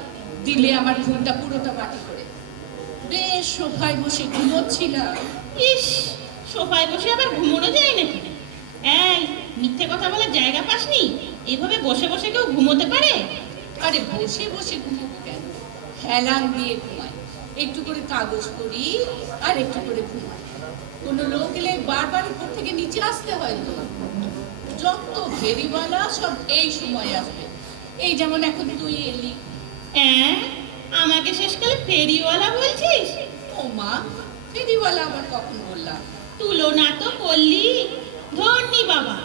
দিলে আমার ঘুমটা পুরোটা মাটি করে। বেশ সোফায় বসে ঘুমোচ্ছিলাম। ইস, সোফায় বসে আবার ঘুমোনো যায় নাকি? এই, মিথ্যে কথা বলার জায়গা পাসনি? এভাবে বসে বসে কেউ ঘুমোতে পারে? আরে বসে বসে ঘুমোবো কেন, হেলান দিয়ে ঘুমাই। একটু করে কাগজ করি আর একটু করে ঘুমাই। কোনো লোক এলে বারবার উপর থেকে নিচে আসতে হয় তো। যত ফেরিওয়ালা সব এই সময় আসবে, এই যেমন এখন তুই এলি। হ্যাঁ, আমাকে শেষকালে ফেরিওয়ালা বলছিস? ও মা, ফেরিওয়ালা আবার কখন বললাম? তুলনা তো করলি। ধন্যি বাবা,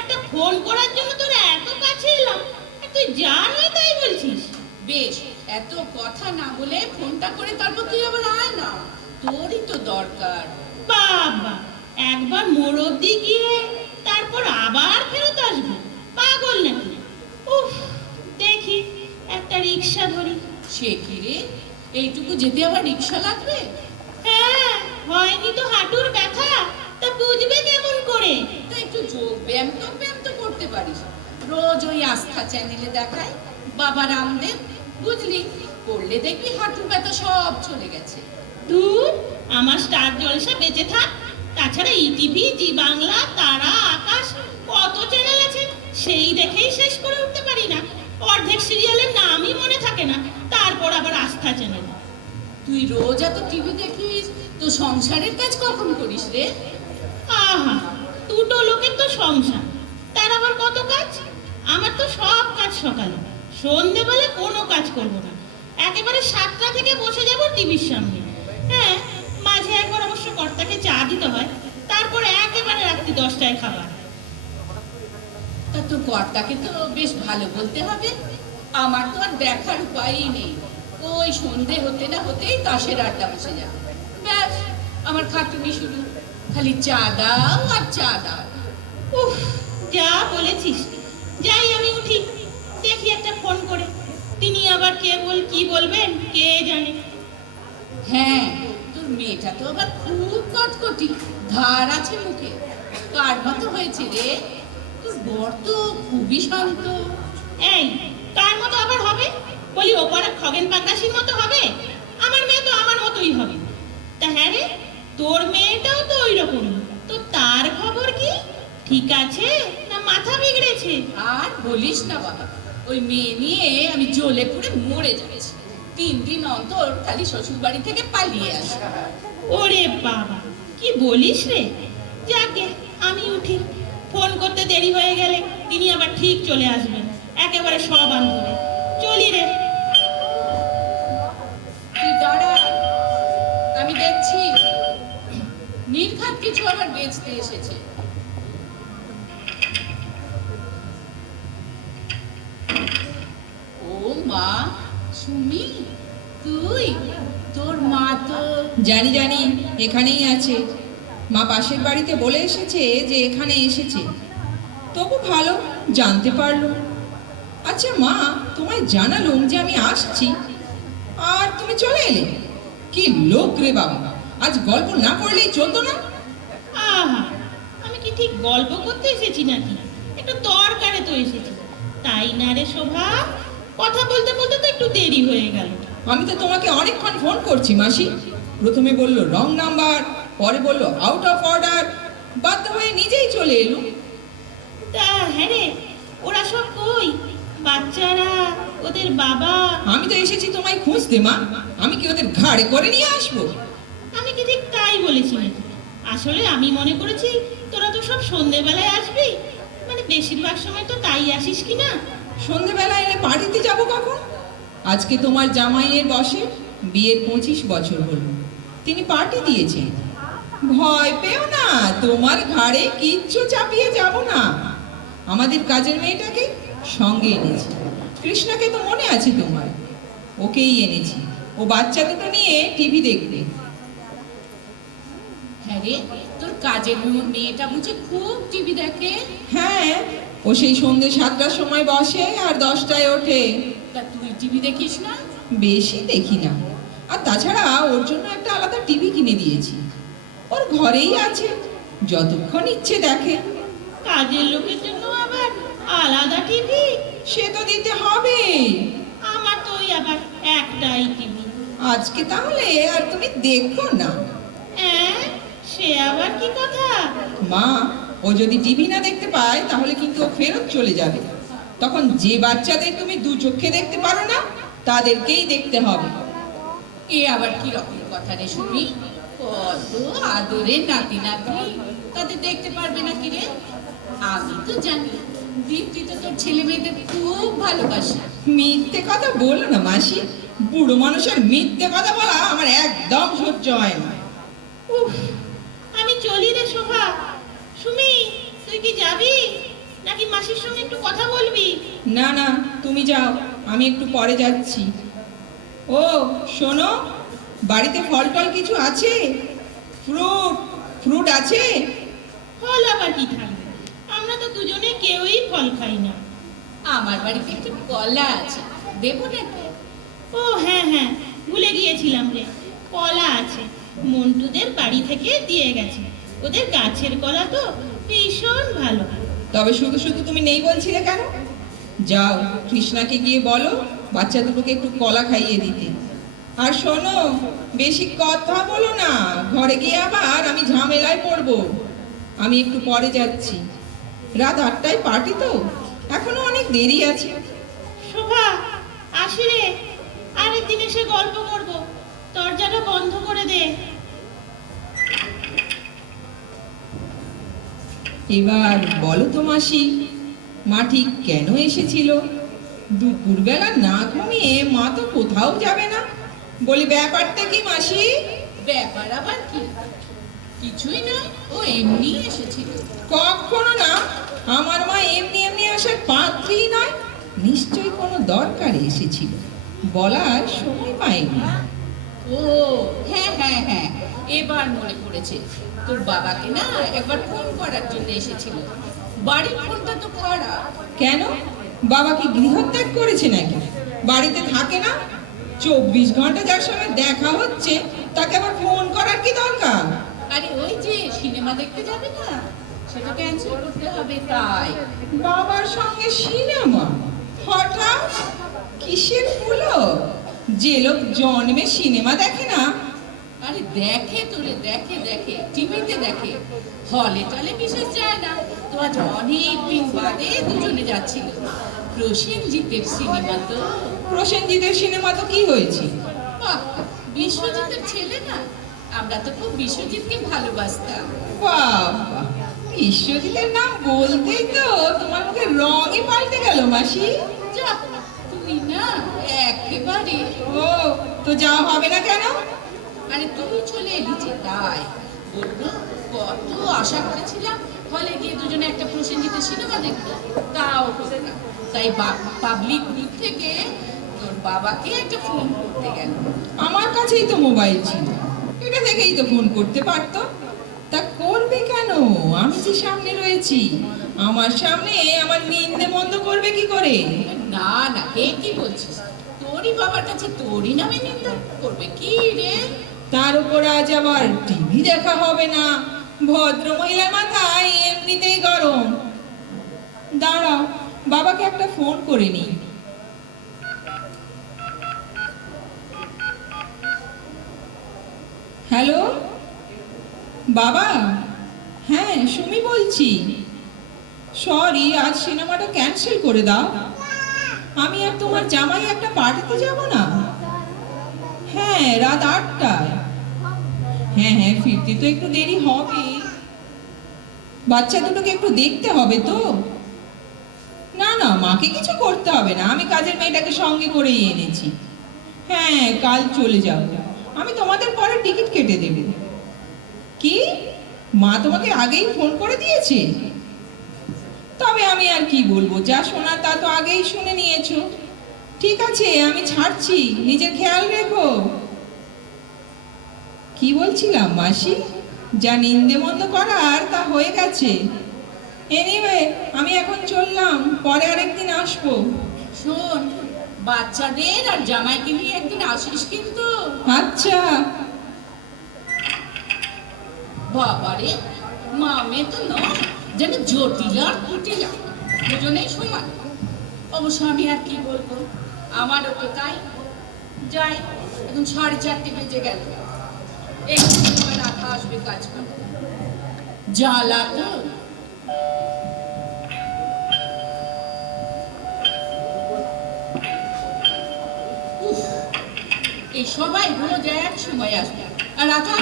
একটা ফোন করার জন্য তোর এত কাছে এলাম, আর তুই যা নয় তাই বলছিস। বেশ, এত কথা না বলে ফোনটা করে তারপর তুই আবার আয় না, তোরই তো দরকার। বাবা, একবার মোড় অব্দি গিয়ে তারপর আবার ফেরত আসবো? পাগল নাকি? উফ, দেখি একটা রিক্সা ধরি। সে কি রে, এইটুকু যেতে আবার রিক্সা লাগবে? হ্যাঁ, হয়নি তো হাঁটুর ব্যথা, তা বুঝবে কেমন করে? তা একটু যোগ ব্যায়াম তো করতে পারিস। রোজ ওই আস্থা চ্যানেলে দেখায় বাবা রামদেব, বুঝলি, করলে দেখবি হাঁটুর ব্যথা সব চলে গেছে। তুই আমার স্টার জলসা বেঁচে থাক, তাছাড়া ইটিভি, জি বাংলা, তারা, আকাশ, কত চ্যানেল আছে, সেই দেখেই শেষ করে উঠতে পারি না। অর্ধেক সিরিয়ালের নামই মনে থাকে না, তারপর আবার আস্থা চ্যানেল। তুই রোজ এত টিভি দেখিস, তো সংসারের কাজ কখন করিস রে? আহা, দুটো লোকের তো সংসার, তার আবার কত কাজ। আমার তো সব কাজ সকালে, সন্ধেবেলা কোনো কাজ করবো না, একেবারে 7টা থেকে বসে যাব টিভির সামনে। হ্যাঁ, মাঝে একবার অবশ্য কর্তাকে চা দিতে হয়, তারপর একেবারে রাত্রি 10টায় খাবার। তা তোর কর্তাকে তো বেশ ভালো বলতে হবে। আমার তো আর দেখার উপায়ই নেই, ওই সন্ধে হতে না হতেই তাসের আড্ডা বসে যাবে। ব্যাস, আমার খাটুনি শুরু, খালি চা দাও আর চা দাও। উফ, যা বলেছিস। যাই, আমি উঠি, দেখি একটা ফোন করে। তিনি আবার কি বলবেন কে জানে। হ্যাঁ, তোর মেয়েটা তো আবার খুব কটকটি, ধার আছে মুখে। কার মতো হয়েছে রে? তোর বর তো খুবই শান্ত। এই, কার মতো আবার হবে? বলি ওপারে খগেন পাকরাশির মতো হবে? আমার মেয়ে তো আমার মতোই হবে। তা হ্যাঁ রে, তোর মেয়েটাও তো ওই রকমই। তো তার খবর কি? ঠিক আছে না মাথা বিগড়েছে? আর বলিস না বাবা, ওই মেয়ে নিয়ে আমি জ্বলে পুড়ে মরে যাচ্ছি। 3 দিন অন্তর খালি শ্বশুর বাড়ি থেকে পালিয়ে আসে। ওরে বাবা, কি বলিস রে? যাকে, আমি উঠি। ফোন করতে দেরি হয়ে গেলে তিনি আবার ঠিক চলে আসবেন, একেবারে সব আন্ধুরে। চলি রে। তুই দাঁড়া, আমি দেখছি। নির্ঘাত কিছু আবার বেচতে এসেছে। ও মা, সুমি, তুই? তোর মা তো জানি জানি, এখানেই আছে। মা পাশের বাড়িতে বলে এসেছে যে এখানে এসেছে, তবু ভালো জানতে পারলো। আচ্ছা মা, তোমায় জানালুম যে আমি আসছি, আর তুমি চলে এলে। কি লোক রে বাবা, আজ গল্প না করলেই চলতো না? আহা, আমি কি ঠিক গল্প করতে এসেছি নাকি? একটু দরকারে তো এসেছি, তাই না রে শোভা? কথা বলতে বলতে তো একটু দেরি হয়ে গেল। আমি তো তোমাকে অনেকক্ষণ ফোন করছি মাসি। প্রথমে বললো রং নাম্বার, পরে বললো আউট অফ অর্ডার, বাধ্য হয়ে নিজেই চলে এলুম। তা হ্যাঁ রে, ওরা সব কই? বাচ্চারা, ওদের বাবা? আমি তো এসেছি তোমায় খুঁজতে মা, আমি কি ওদের ঘাড়ে করে নিয়ে আসবো? আমি কি ঠিক তাই বলেছি নাকি? আসলে আমি মনে করেছি তোরা তো সব সন্ধেবেলায় আসবি, মানে বেশিরভাগ সময় তো তাই আসিস কি না। সন্ধেবেলা এলে পার্টিতে যাবো কখন? আজকে তোমার জামাইয়ের বসে বিয়ের 25 বছর হলো, তিনি পার্টি দিয়েছেন। ভয় পেও না, তোমার ঘাড়ে কিচ্ছু চাপিয়ে যাব না। আমাদের কাজের মেয়েটাকে সঙ্গে এনেছি, কৃষ্ণাকে তো মনে আছে তোমার, ওকেই এনেছি। ও বাচ্চা দুটো নিয়ে টিভি দেখবে। হ্যাঁ রে, তোর কাজের মেয়েটা বুঝি খুব টিভি দেখে? হ্যাঁ, ও সেই সন্ধ্যে 7টার সময় বসে আর 10টায় ওঠে। তা তুই টিভি দেখিস না? বেশি দেখি না, আর তাছাড়া ওর জন্য একটা আলাদা টিভি কিনে দিয়েছি, ওর ঘরেই আছে, যতক্ষণ ইচ্ছে দেখে। কাজের লোকের জন্য আবার আলাদা টিভি? সে তো দিতে হবে। আমার তো ওই আবার একটাই টিভি। আজকে তাহলে আর তুমি দেখো না। সে আবার কি কথা? মা, ও যদি টিভি না দেখতে পায় তাহলে কিন্তু ও ফেরত চলে যাবে। তখন যে বাচ্চাদের তুমি 2 চোখে দেখতে পারো না, তাদেরকেই দেখতে হবে। এ আবার কি রকম কথা রে শুনি? কত আদরের নাতি নাতনি, তাদের দেখতে পারবে না কি রে? আমি তো জানি দীপ্তি তো তোর ছেলে মেয়েদের খুব ভালোবাসে। মিথ্যে কথা বলো না মাসি, বুড়ো মানুষের মিথ্যে কথা বলা আমার একদম সহ্য হয় না। উফ, আমি চলি রে শোভা। সুমি, তুই কি যাবি নাকি মাসির সঙ্গে একটু কথা বলবি? না না, তুমি যাও, আমি একটু পরে যাচ্ছি। ও শোনো, বাড়িতে ফল টল কিছু আছে? ফ্রুট ফ্রুট আছে? ফল আবার কি থাকবে? আমরা তো দুজনে কেউই ফল খাই না। আমার বাড়িতে একটু কলা আছে, দেবো নাকি? ও হ্যাঁ হ্যাঁ, ভুলে গিয়েছিলাম রে, কলা আছে। মন্টুদের বাড়ি থেকে দিয়ে গেছে, ওদের গাছের কলা তো ভীষণ ভালো। তবে শুধু শুধু তুমি নেই বলছিলে কেন? যাও, কৃষ্ণাকে গিয়ে বলো বাচ্চা দুটোকে একটু কলা খাইয়ে দিতে। আর শোনো, বেশি কথা বলো না, ঘরে গিয়ে আবার আমি ঝামেলায় পড়বো। আমি একটু পরে যাচ্ছি, রাত 8টায় পার্টি তো, এখনো অনেক দেরি আছে। শোভা, আসি রে, আরেকদিন এসে গল্প করব। দরজাটা বন্ধ করে দে। এবার বলো তো মাসি, মা ঠিক কেন এসেছিল? দুপুরবেলা না ঘুমিয়ে মা তো কোথাও যাবে না। বলি ব্যাপারটা কি মাসি? ব্যাপার আবার কি? কিছুই না, ও এমনি এসেছিল। কখনো না, আমার মা এমনি এমনি আসার পাত্রী নয়, নিশ্চয়ই কোনো দরকারে এসেছিল, বলার সময় পাইনি। ও হ্যাঁ হ্যাঁ হ্যাঁ, এবার মনে পড়েছে, তোর বাবাকে না একবার ফোন করার জন্য এসেছিল। বাড়ির ফোনটা তো খারাপ। কেন, বাবা কি গৃহত্যাগ করেছে নাকি? বাড়িতে থাকে না? 24 ঘন্টা যার সঙ্গে দেখা হচ্ছে, তাকে আবার ফোন করার কি দরকার? আরে ওই যে সিনেমা দেখতে যাবে না, সেটা ক্যান্সেল করতে হবে তাই। বাবার সঙ্গে সিনেমা? হঠাৎ কিসের হলো? যে লোক জন্মে সিনেমা দেখে না। আরে দেখে তোরে, দেখে দেখে, টিভিতে দেখে, হলে টলে বিশেষ যায় না। তো আজ অনেক দিন বাদে দুজনে যাচ্ছিল। প্রসেনজিতের সিনেমা তো। প্রসেনজিতের সিনেমা তো কি হয়েছে? বাহ, বিশ্বজিতের ছেলে না, আমরা তো খুব বিশ্বজিৎকে ভালোবাসতাম। বাবা, বিশ্বজিতের নাম বলতেই তো তোমার মুখে রঙই পাল্টে গেল মাসি। যা, তুই না একেবারে। ও, তো যাওয়া হবে না কেন? আরে তুই চলে এলি যে তাই। বললো কত আশা করেছিলাম হলে গিয়ে দুজনে একটা প্রসেনজিতের সিনেমা দেখবো, তাও হলো না। তাই পাবলিক গ্রুপ থেকে তোর বাবাকে একটা ফোন করতে গেল। আমার কাছেই তো মোবাইল ছিল, এটা থেকেই তো ফোন করতে পারতো। তা করবে কেন? আমি যে সামনে রয়েছি, আমার সামনে আমার নিন্দে বন্ধ করবে কি করে? না না, এ কি বলছিস? তোরই বাবার কাছে তোরই নামে নিন্দা করবে কি রে? তার উপর আজ আবার টিভি দেখা হবে না। ভদ্র মহিলার মাথায় এমনিতেই গরম। দাঁড়াও, বাবাকে একটা ফোন করে নি। হ্যালো বাবা, হ্যাঁ সুমি বলছি। সরি, আজ সিনেমাটা ক্যান্সেল করে দাও। আমি আর তোমার জামাই একটা পার্টিতে যাব না। হ্যাঁ, রাত 8টায়। হ্যাঁ হ্যাঁ, ফিরতে তো একটু দেরি হবে, বাচ্চা দুটোকে একটু দেখতে হবে তো। না না, মাকে কিছু করতে হবে না, আমি কাজের মেয়েটাকে সঙ্গে করেই এনেছি। হ্যাঁ, কাল চলে যাব, আমি তোমাদের পরে টিকিট কেটে দেব। কি, মা তোমাকে আগেই ফোন করে দিয়েছে? তবে আমি আর কি বলবো, যা শোনার তা তো আগেই শুনে নিয়েছো। ঠিক আছে, আমি ছাড়ছি, নিজের খেয়াল রেখো। কি বলছিলাম মাসি, যা নিন্দে মন্দ করার তা হয়ে গেছে। এনিওয়ে, আমি এখন চললাম, পরে আরেকদিন আসবো। শোন, বাচ্চাদের আর জামাইকে নিয়ে একদিন আসিস কিন্তু। আচ্ছা। বাবারে, মামে তো নয়, যেন জটিল আর কুটিলা, দুজনেই সমান। অবশ্য আমি আর কি বলবো, আমারও তো তাই। যাই, এখন 4:30 বেজে গেল, একটু সময় রাখা আসবে কাজ করতে। জ্বালা তো। এই সবাই রোজ এক সময় আসবে। আর রাধা,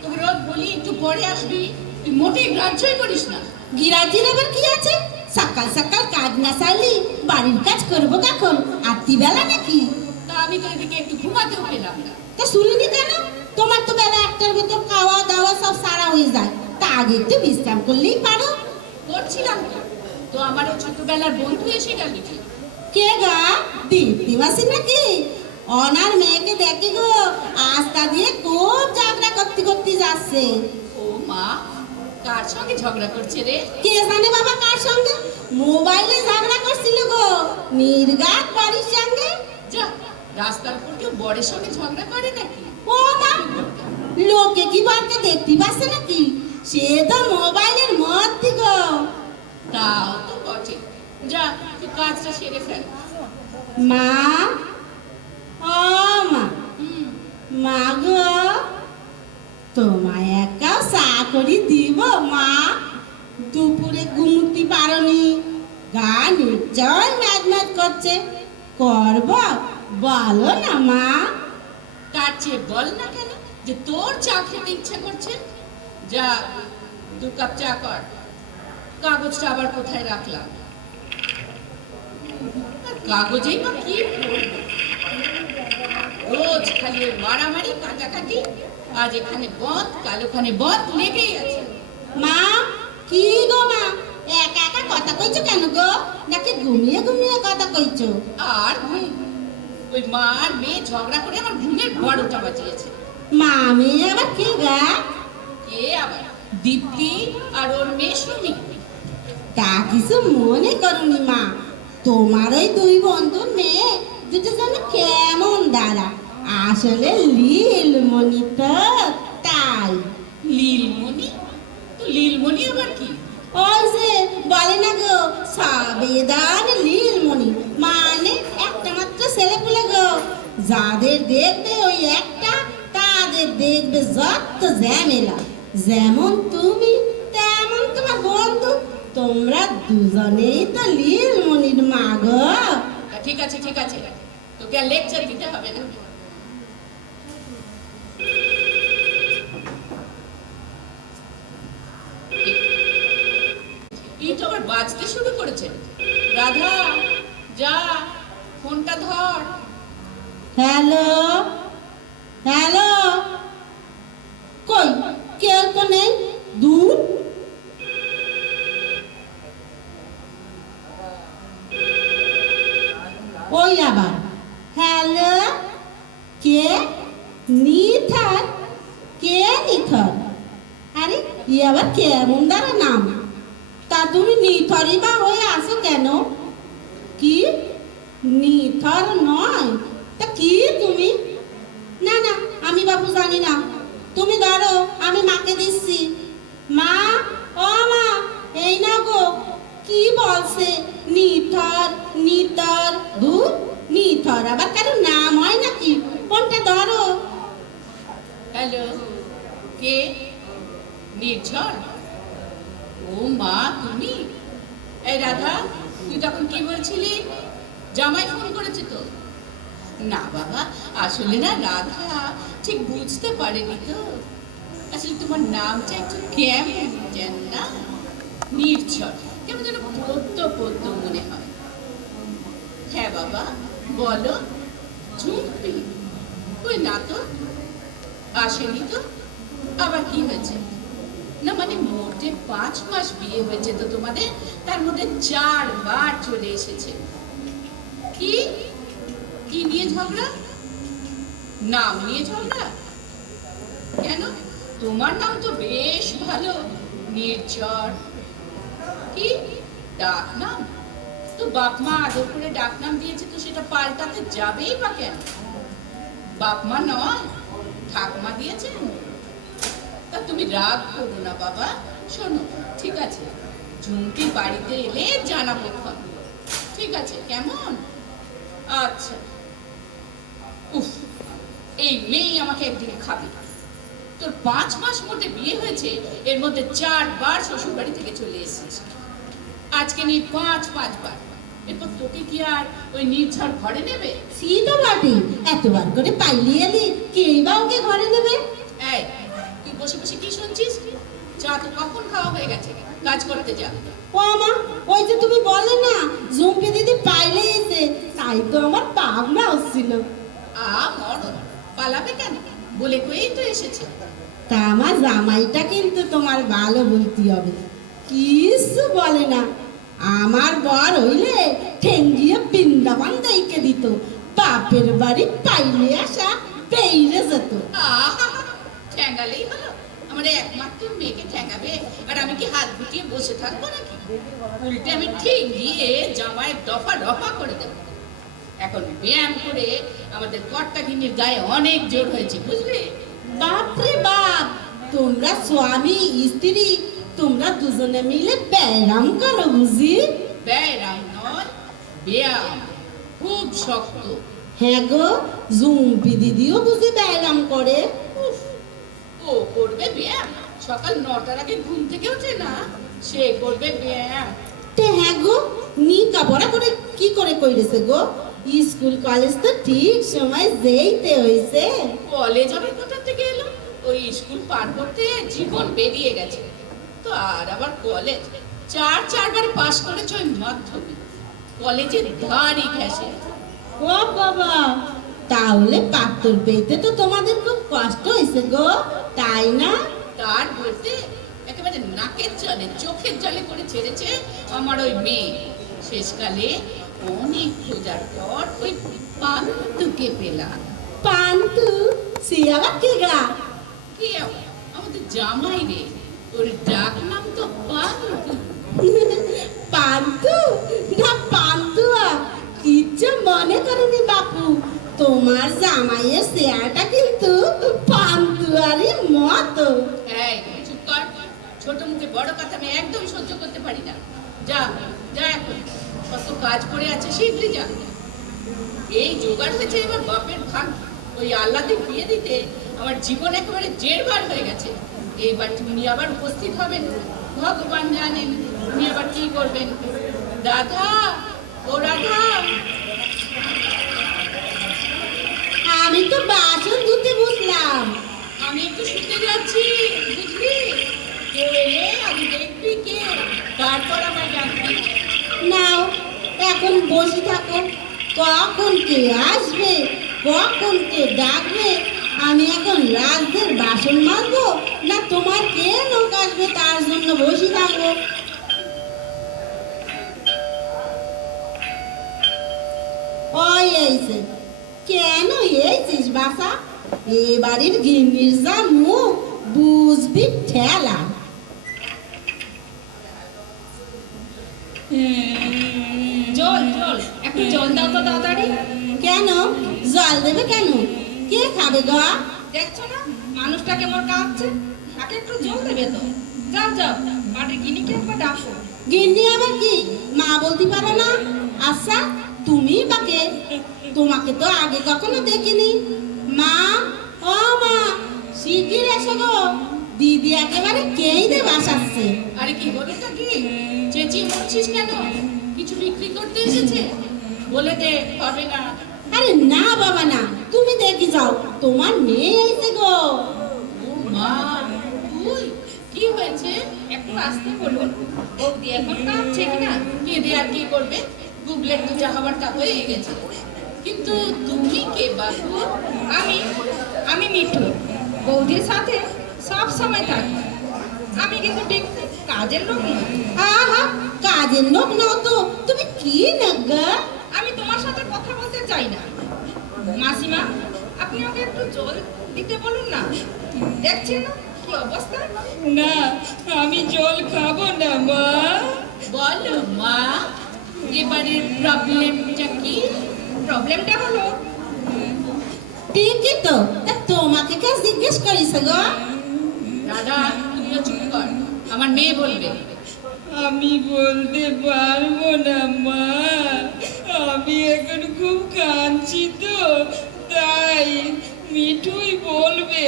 তোকে রোজ বলি একটু পরে আসবি, তুই মোটেই গ্রাহ্যই করিস না। গিরাজির আবার কি আছে? সকাল সকাল কাজ না সারলি বাড়ির কাজ করবো কখন? আত্মি বেলা নাকি? তা আমি তো এদিকে একটু ঘুমাতেও পেলাম না। তা শুনিনি কেন? তোমার তো বেলা একটার ভেতর খাওয়া দাওয়া সব সারা হয়ে যায়, তা আগে একটু বিশ্রাম করলেই পারো। করছিলাম তো আমার ওই ছোটবেলার বন্ধু এসে গেল। কে গা? দীপ্তি মাসি নাকি? অনার মেয়েকে দেখি গো আস্তা দিয়ে খুব ঝগড়া করতে করতে যাচ্ছে। ও মা, কার সঙ্গে ঝগড়া করছে রে? কে জানে বাবা কার সঙ্গে? মোবাইলে ঝগড়া করছিল গো, নির্ঘাত বাড়ির সঙ্গে। যা, রাস্তার উপর কেউ বরের সঙ্গে ঝগড়া করে নাকি? ও মা, লোকে কি বারকে দেখতে পাচ্ছে নাকি? সে তো মোবাইলের মধ্যে গো। তাও তো বটে। যা, তুই কাজটা সেরে ফেল। মা, ও মা, মা গো, তোমায় এক কাপ চা করে দিব মা? দুপুরে ঘুমতে পারোনি, গা নিশ্চয় ম্যাজ ম্যাজ করছে, করব বলো না মা? তার চেয়ে বল না কেন যে তোর চা খেতে ইচ্ছা করছে। যা, 2 কাপ চা কর। কাগজটা আবার কোথায় রাখলাম? কাগজেই বা কি করবো? রোজ খালি ওই মারামারি কাটাকাটি, আজ এখানে বধ, কাল ওখানে বধ লেগেই আছে। মা, কি গো মা, একা একা কথা কইছো কেন গো? নাকি ঘুমিয়ে ঘুমিয়ে কথা কইছো? আর ওই মা আর মেয়ে ঝগড়া করে আমার ঘুমের 12টা বাজিয়েছে। মা মেয়ে আবার কে গা? কে আবার? দীপ্তি আর ওর মেয়ে সুমি। তা কিছু মনে করুনি মা, তোমার ওই 2 বন্ধুর মেয়ে দুটো যেন কেমন দাঁড়া, আসলে লীলমণি তো, তাই। লীলমণি? তো লীলমণি আবার কি? ওই যে বলে না গো সাবেদান লীলমণি, মানে একটা মাত্র ছেলে পুলে গো, যাদের দেখবে ওই একটা তাদের দেখবে যত ঝামেলা। যেমন তুমি তেমন তোমার বন্ধু, তোমরা দুজনেই তো লীলমণির মা গো। ঠিক আছে ঠিক আছে, তোকে আর লেকচার দিতে হবে না। এই তো আবার বাজতে শুরু করেছে। রাধা, যা, ফোনটা ধর। হ্যালো হ্যালো, কই কেউ তো নেই, দূর। ওই আবার হ্যালো, কে? নিথর? কে নিথর? আরে ই আবার কেমন দ্বারা নাম? তা তুমি নিথরই বা হয়ে আসো কেন? কি নিথর নয়? তা কি তুমি? না না, আমি বাবু জানি না, তুমি ধরো, আমি মাকে দিচ্ছি। মা, ও মা, এই না গো, কি বলছে নিথর নিথর? দূর, নিথর আবার কারো নাম হয় নাকি? কোনটা ধরো। হ্যালো, কে? নির্ঝর? ও মা, তুমি? এই রাধা, তুই তখন কি বলছিলি? জামাই ফোন করেছে তো? না বাবা, আসলে না রাধা ঠিক বুঝতে পারেনি তো। আসলে তোমার নামটা একটু কেমন যেন না, নির্ঝর, কেমন যেন পদ্য পদ্য মনে হয়। হ্যাঁ বাবা, বলো। ঝুঁকবি? কই না তো, আসেনি তো। আবার কি হয়েছে? না মানে মোটে 5 মাস বিয়ে হয়েছে তো তোমাদের, তার মধ্যে 4 বার চলে এসেছে। কি কি নিয়ে ঝগড়া? নাম নিয়ে ঝগড়া? কেন, তোমার নাম তো বেশ ভালো, নির্ঝর। কি ডাক নাম? তো বাপ মা আদর করে ডাক নাম দিয়েছে, তো সেটা পাল্টাতে যাবেই বা কেন? বাপ মা নয়, ঠাকুমা দিয়েছেন। তা তুমি রাগ করো না বাবা। শোনো, ঠিক আছে, ঝুমকি বাড়িতে এলে জানাবো। ঠিক আছে, কেমন? আচ্ছা। উফ, এই মেয়ে আমাকে একদিন খাবে। তোর 5 মাস মধ্যে বিয়ে হয়েছে, এর মধ্যে 4 বার শ্বশুর বাড়ি থেকে চলে এসেছে। আজকে নিয়ে 5 বার। এরপর তোকে কি আর ওই নির্ঝর ঘরে নেবে? সি তো বটে, এতবার করে পাইলে এলি কেই বা ওকে ঘরে নেবে? এই তুই বসে বসে কি শুনছিস? চা তো কখন খাওয়া হয়ে গেছে, কাজ করতে যা। ও মা, ওই যে তুমি বলে না জুম্পি দিদি পাইলে এসে, তাই তো আমার ভাবনা হচ্ছিল। মরণ পালাবে কেন, বলে কয়েই তো এসেছে। তা আমার জামাইটা কিন্তু তোমার ভালো বলতে হবে, কিছু বলে না। আমার বর হইলে ঠেঙ্গিয়ে বৃন্দাবন দেইকে দিত, বাপের বাড়ি পাইলে আসা পেইরে যেত। ঠ্যাঙ্গালেই হলো, আমার একমাত্র মেয়েকে ঠ্যাঙ্গাবে আর আমি কি হাত গুটিয়ে বসে থাকবো নাকি? উল্টে আমি ঠিক গিয়ে জামাইয়ের দফা রফা করে দেবো। এখন ব্যায়াম করে আমাদের কর্তাগিনীর গায়ে অনেক জোর হয়েছে, বুঝলি? বাপরে বাপ, তোমরা স্বামী স্ত্রী তোমরা দুজনে মিলে ব্যায়াম করো বুঝি? ব্যায়াম নয়, ব্যায়াম খুব শক্ত। হ্যাঁ গো, জুম্পি দিদিও বুঝি ব্যায়াম করে? ও করবে ব্যায়াম, সকাল 9টার আগে ঘুম থেকে ওঠে না, সে করবে ব্যায়াম। তে হ্যাঁ গো, নিকা পড়া করে কি করে কইরেছে গো? স্কুল কলেজ তো ঠিক সময় যেইতে হইছে। কলেজ আমি কোথা থেকে এলো? ওই স্কুল পার করতে জীবন বেরিয়ে গেছে, তো আর আবার কলেজ? 4 পাস করেছে ওই মাধ্যমিক, কলেজের ধারই ঘেঁষে। ও বাবা, তাহলে পাত্তর পেতে তো তোমাদের খুব কষ্ট হয়েছে গো, তাই না? তার বলতে একেবারে নাকের জলে চোখের জলে করে ছেড়েছে আমার ওই মেয়ে। শেষকালে অনেক খোঁজার পর ওই পান্তুকে পেলাম। পান্তু? সে আবার কে গা? কে আবার? আমাদের জামাই রে, ওর ডাক নাম তো পান্তু। পান্তু না পান্তুয়া, কিচ্ছু মনে করেনি বাপু, তোমার জামাইয়ের চেহারাটা কিন্তু পান্তুয়ারই মতো। এই চুপ কর, ছোট মুখে বড় কথা আমি একদম সহ্য করতে পারি না। যা যা, এখন কত কাজ পড়ে আছে, শীঘ্রই যা। এই জোগাড় হয়েছে এবার বাপের ভাগ, ওই আল্লাহকে বিয়ে দিতে আমার জীবন একেবারে জেরবার হয়ে গেছে। এইবার উনি আবার উপস্থিত হবেন, ভগবান জানেন উনি আবার কি করবেন। রাধা, ও রাধা। আমি তো বাসন ধুতে বসলাম। আমি একটু শুতে যাচ্ছি, বুঝলি? কেউ এলে আমি দেখবি কে, তারপর আমায় ডাকবি। নাও, এখন বসে থাকো, কখন কে আসবে কখন কে ডাকবে, আমি এখন রাজদের বাসন মাজবো না তোমার কে লোক আসবে তার জন্য বসে থাকবো? ওই এইছে, কেন এইছিস বাসা? এ বাড়ির গিন্নির যা মুখ, বুঝবি ঠেলা। জল জল, একটু জল দাও তো তাড়াতাড়ি। কেন জল দেবে কেন? কে খাবে গো? দেখছো না মানুষটা কেমন কাঁদছে, তাকে একটু জল দেবে তো। যাও যাও, বাড়ির গিনিকে একবার ডাকো। গিন্নি আবার কি মা বলতে পারো না? আচ্ছা তুমি বাকে, তোমাকে তো আগে কখনো দেখিনি। মা, ও মা, শিগগির এসো গো, দিদি একেবারে কেই দে বাসাচ্ছে। আরে কি বলটা কি চেঁচিয়ে মরছিস কেন? কিছু বিক্রি করতে এসেছে? বলে দে, হবে না। আরে না বাবা না, তুমি দেখি যাও, তোমার মেয়ে এসে গো। ও মা, তুই কি হয়েছে? একটু আসতে বলুন, বৌদি এখন কাঁদছে কিনা। কেঁদে আর কি করবে? গুগলের তো যা হবার তা হয়ে গেছে। কিন্তু তুমি কে বাবু? আমি মিঠু, বৌদির সাথে সব সময় থাকি। আমি কিন্তু ঠিক কাজের লোক নই। আহা, কাজের লোক নাও তো তুমি কি নাগা? আমি তোমার সাথে কথা বলতে চাই না। মাসিমা, আপনি ওকে একটু জল দিতে বলুন না, দেখছেন না কি অবস্থা। না, আমি জল খাবো না মা। বলো মা, এবারের প্রবলেমটা কি? প্রবলেমটা হলো, ঠিকই তো, তা তোমাকে কে জিজ্ঞেস করিস গো? দাদা তুমিও চুপ কর, আমার মেয়ে বলবে। আমি বলতে পারবো না মা, আমি এখন খুব কাঁদছি তো, তাই মিঠুই বলবে।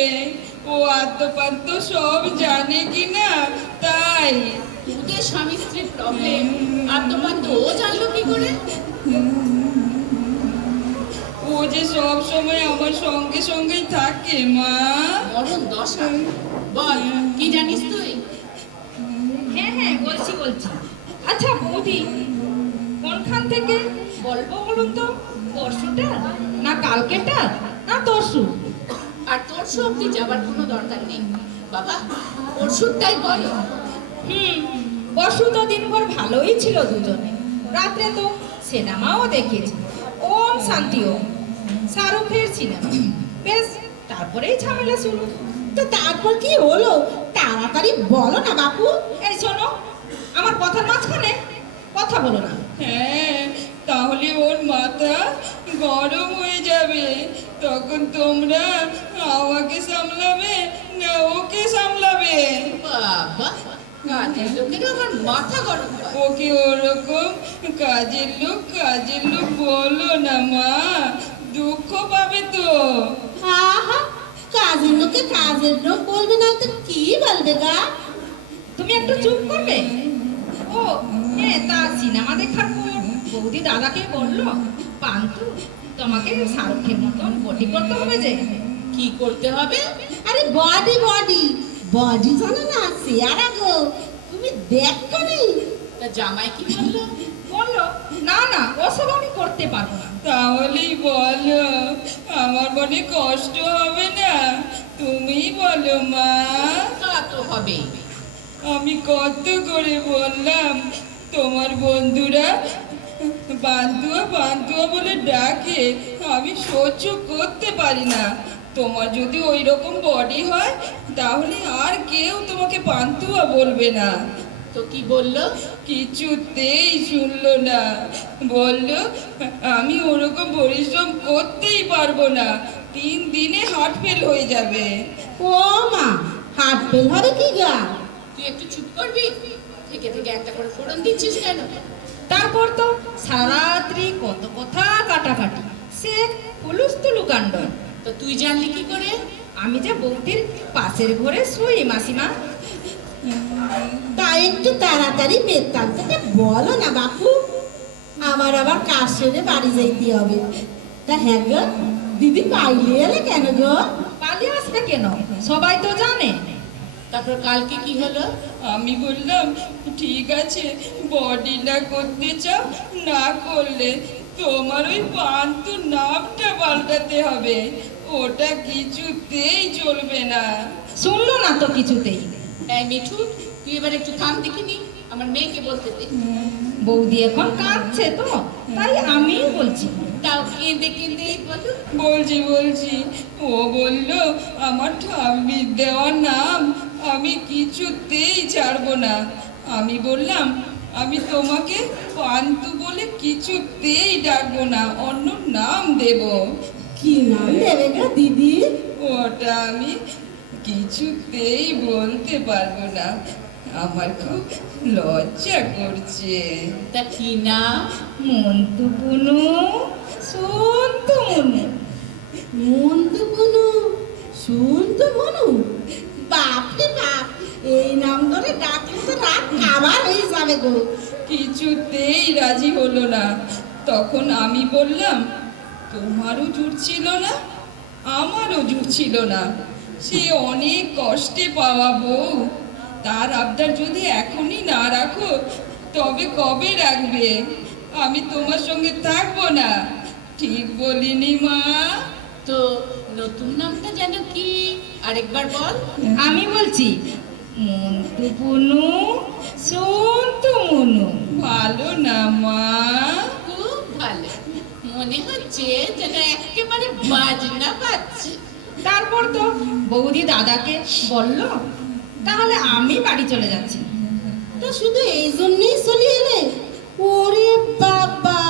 ও আত্মপাত্য সব জানে কি না তাই। তোদের স্বামী স্ত্রীর প্রবলেম আর তোমার তো ও জানলো কি করে? ও যে সব সময় আমার সঙ্গে সঙ্গেই থাকে মা। মরণ দশা। বল কি জানিস তুই? হ্যাঁ হ্যাঁ বলছি। আচ্ছা বৌদি, কোনখান থেকে বলবো বলুন তো? পরশুটা না কালকেটা না তরশু? আর তরশু অব্দি যাবার কোনো দরকার নেই বাবা, পরশুটাই বল। পরশু তো দিনভর ভালোই ছিল দুজনে, রাত্রে তো সিনেমাও দেখেছি, ওম শান্তি ওম, শাহরুখের সিনেমা। বেশ, তারপরেই ঝামেলা শুরু। তো তারপর কি হলো তাড়াতাড়ি বলো না বাপু। এই শোনো, আমার কথার মাঝখানে কথা বলো না। হ্যাঁ, তাহলে ওর মাথা গরম হয়ে যাবে, তখন তোমরা আমাকে সামলাবে না ওকে সামলাবে? বাবা, কাজের লোকের আমার মাথা গরম হয়। ওকে ওরকম কাজের লোক বলো না মা, দুঃখ পাবে তো। আহা, কাজের লোক বলবে না তো কি বলবে গা? তুমি একটু চুপ করবে? ও হ্যাঁ, তা সিনেমা দেখার পর বৌদি দাদাকে বললো, পান্তু তোমাকে শাহরুখের মতন বডি করতে হবে। যে কি করতে হবে? আরে বডি জানো না, চেয়ারা গো, তুমি দেখো নি? তা জামাই কি বললো? বললো না ওসব আমি করতে পারবো না। তাহলেই বলো, আমার মনে কষ্ট হবে না? তুমি বলো মা। তা তো হবেই। আমি কত করে বললাম, তোমার বন্ধুরা বান্তুয়া বলে ডাকে, আমি সহ্য করতে পারি না। তোমার যদি ওই রকম বডি হয় তাহলে আর কেউ তোমাকে বান্তুয়া বলবে না। তো কি বললো? কিছুতেই শুনলো না, বললো আমি ওরকম পরিশ্রম করতেই পারবো না, 3 দিনে হার্ট ফেল হয়ে যাবে। ও মা, হার্ট ফেল হবে কি গা? তুই একটু চুপ করবি? থেকে একটা করে ফোড়ন দিচ্ছিস কেন? তারপর তো সারারাত্রি কত কথা কাটাকাটি, সে হুলুস্থুলু কাণ্ড। তো তুই জানলি কি করে? আমি যে বৌদির পাশের ঘরে শুই মাসিমা। তা একটু তাড়াতাড়ি বেতান্তটা বলো না বাপু, আমার আবার কাজ সেরে বাড়ি যাইতে হবে। তা হ্যাঁ গো, দিদি পাইলে এলে কেন গো? পালিয়ে আসবে কেন, সবাই তো জানে। তারপর কালকে কি হলো? আমি বললাম ঠিক আছে, বডি না করতে চাও, না করলে তোমার ওই পান্তু নামটা পাল্টাতে হবে, ওটা কিছুতেই চলবে না। শুনলো না তো কিছুতেই। এই মিঠু, তুই এবার একটু থাম দেখিনি, আমার মেয়েকে বলতে দে। বৌদি এখন কাঁদছে তো, তাই আমি বলছি। তাও কেঁদে বলো। বলছি, ও বললো আমার ঠাম্মির দেওয়া নাম আমি কিছুতেই ছাড়বো না। আমি বললাম আমি তোমাকে পান্তু বলে কিছুতেই ডাকবো না, অন্য নাম দেব। কি নাম দেবে গো দিদি? ওটা আমি কিছুতেই বলতে পারবো না, আমার খুব লজ্জা করছে। তা কি না? মন্তু বুনু, শুনতু মুনু। মন্তু বুনু, শুনতু মনু, বাপরে বাপ, এই নাম ধরে ডাকলে তো রাত খাবার হয়ে যাবে গো। কিছুতেই রাজি হলো না। তখন আমি বললাম তোমারও জুটছিল না, আমারও জুটছিল না, সে অনেক কষ্টে পাওয়া বউ, তার আবদার যদি এখনই না রাখো তবে কবে রাখবে? আমি তোমার সঙ্গে থাকবো না। ঠিক বলিনি মা? তো নতুন নামটা যেন কি আরেকবার বল। আমি বলছি মন্তু বুনু, শুনতু মুনু। ভালো না মা? খুব ভালো, মনে হচ্ছে যেন একেবারে বাজনা বাজছে। তারপর তো বৌদি দাদাকে বলল, তাহলে আমি বাড়ি চলে যাচ্ছি। তা শুধু এই জন্যই চলে এলে? ওরে বাবা,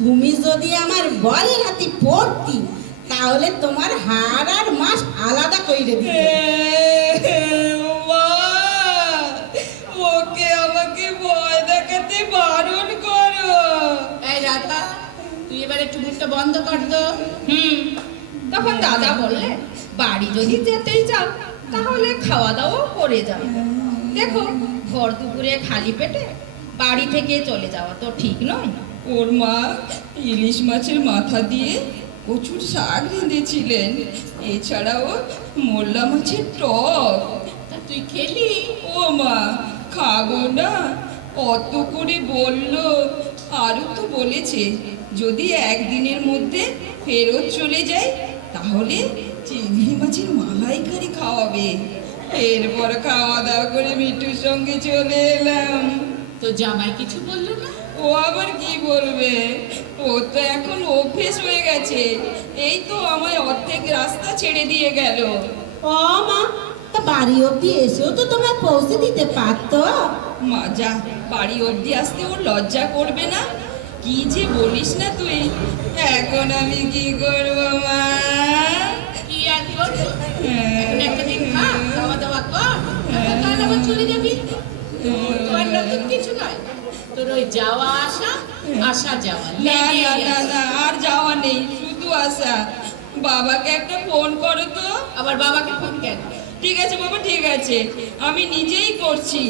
তুমি যদি আমার বরের হাতে পড়তি তাহলে তোমার হাড় আর মাস আলাদা করে দিতে। ওকে আমাকে ভয় দেখাতে বারণ করো। এই রাধা, তুই এবার একটু মুখটা বন্ধ কর তো। তখন দাদা বললে, বাড়ি যদি যেতেই চাও তাহলে খাওয়া দাওয়াও করে যাও। দেখো ভর দুপুরে খালি পেটে বাড়ি থেকে চলে যাওয়া তো ঠিক নয়। ওর মা ইলিশ মাছের মাথা দিয়ে প্রচুর শাক রেঁধেছিলেন, এছাড়াও মোল্লা মাছের টক। তা তুই খেলি? ও মা, খাবো না? অত করে বললো, আরও তো বলেছে যদি একদিনের মধ্যে ফেরত চলে যায় তাহলে চিংড়ি মাছের মালাইকারি খাওয়াবে। এরপর খাওয়া দাওয়া করে মিঠুর সঙ্গে চলে এলাম। তো জামাই কিছু বললো না? ও আবার কি বলবে, ও তো এখন অভ্যেস হয়ে গেছে। এই তো আমায় অর্ধেক রাস্তা ছেড়ে দিয়ে গেল। ও মা, তা বাড়ি অব্দি এসেও তো তোমায় পৌঁছে দিতে পারতো। মা যা, বাড়ি অব্দি আসতে ওর লজ্জা করবে না? কি যে বলিস না তুই। এখন আমি কি করবো মা? কি আর করবো? এখন একটা দিন খা, খাওয়া দাওয়া কর, তারপর কাল আবার চলে যাবি। তোমার নতুন কিছু নয়, তোর ওই যাওয়া আসা, আসা যাওয়া না লেগেই না না আছে। না, আর যাওয়া নেই, শুধু আসা। বাবাকে একটা ফোন করো তো। আবার বাবাকে ফোন কেন? ঠিক আছে বাবা, ঠিক আছে, আমি নিজেই করছি।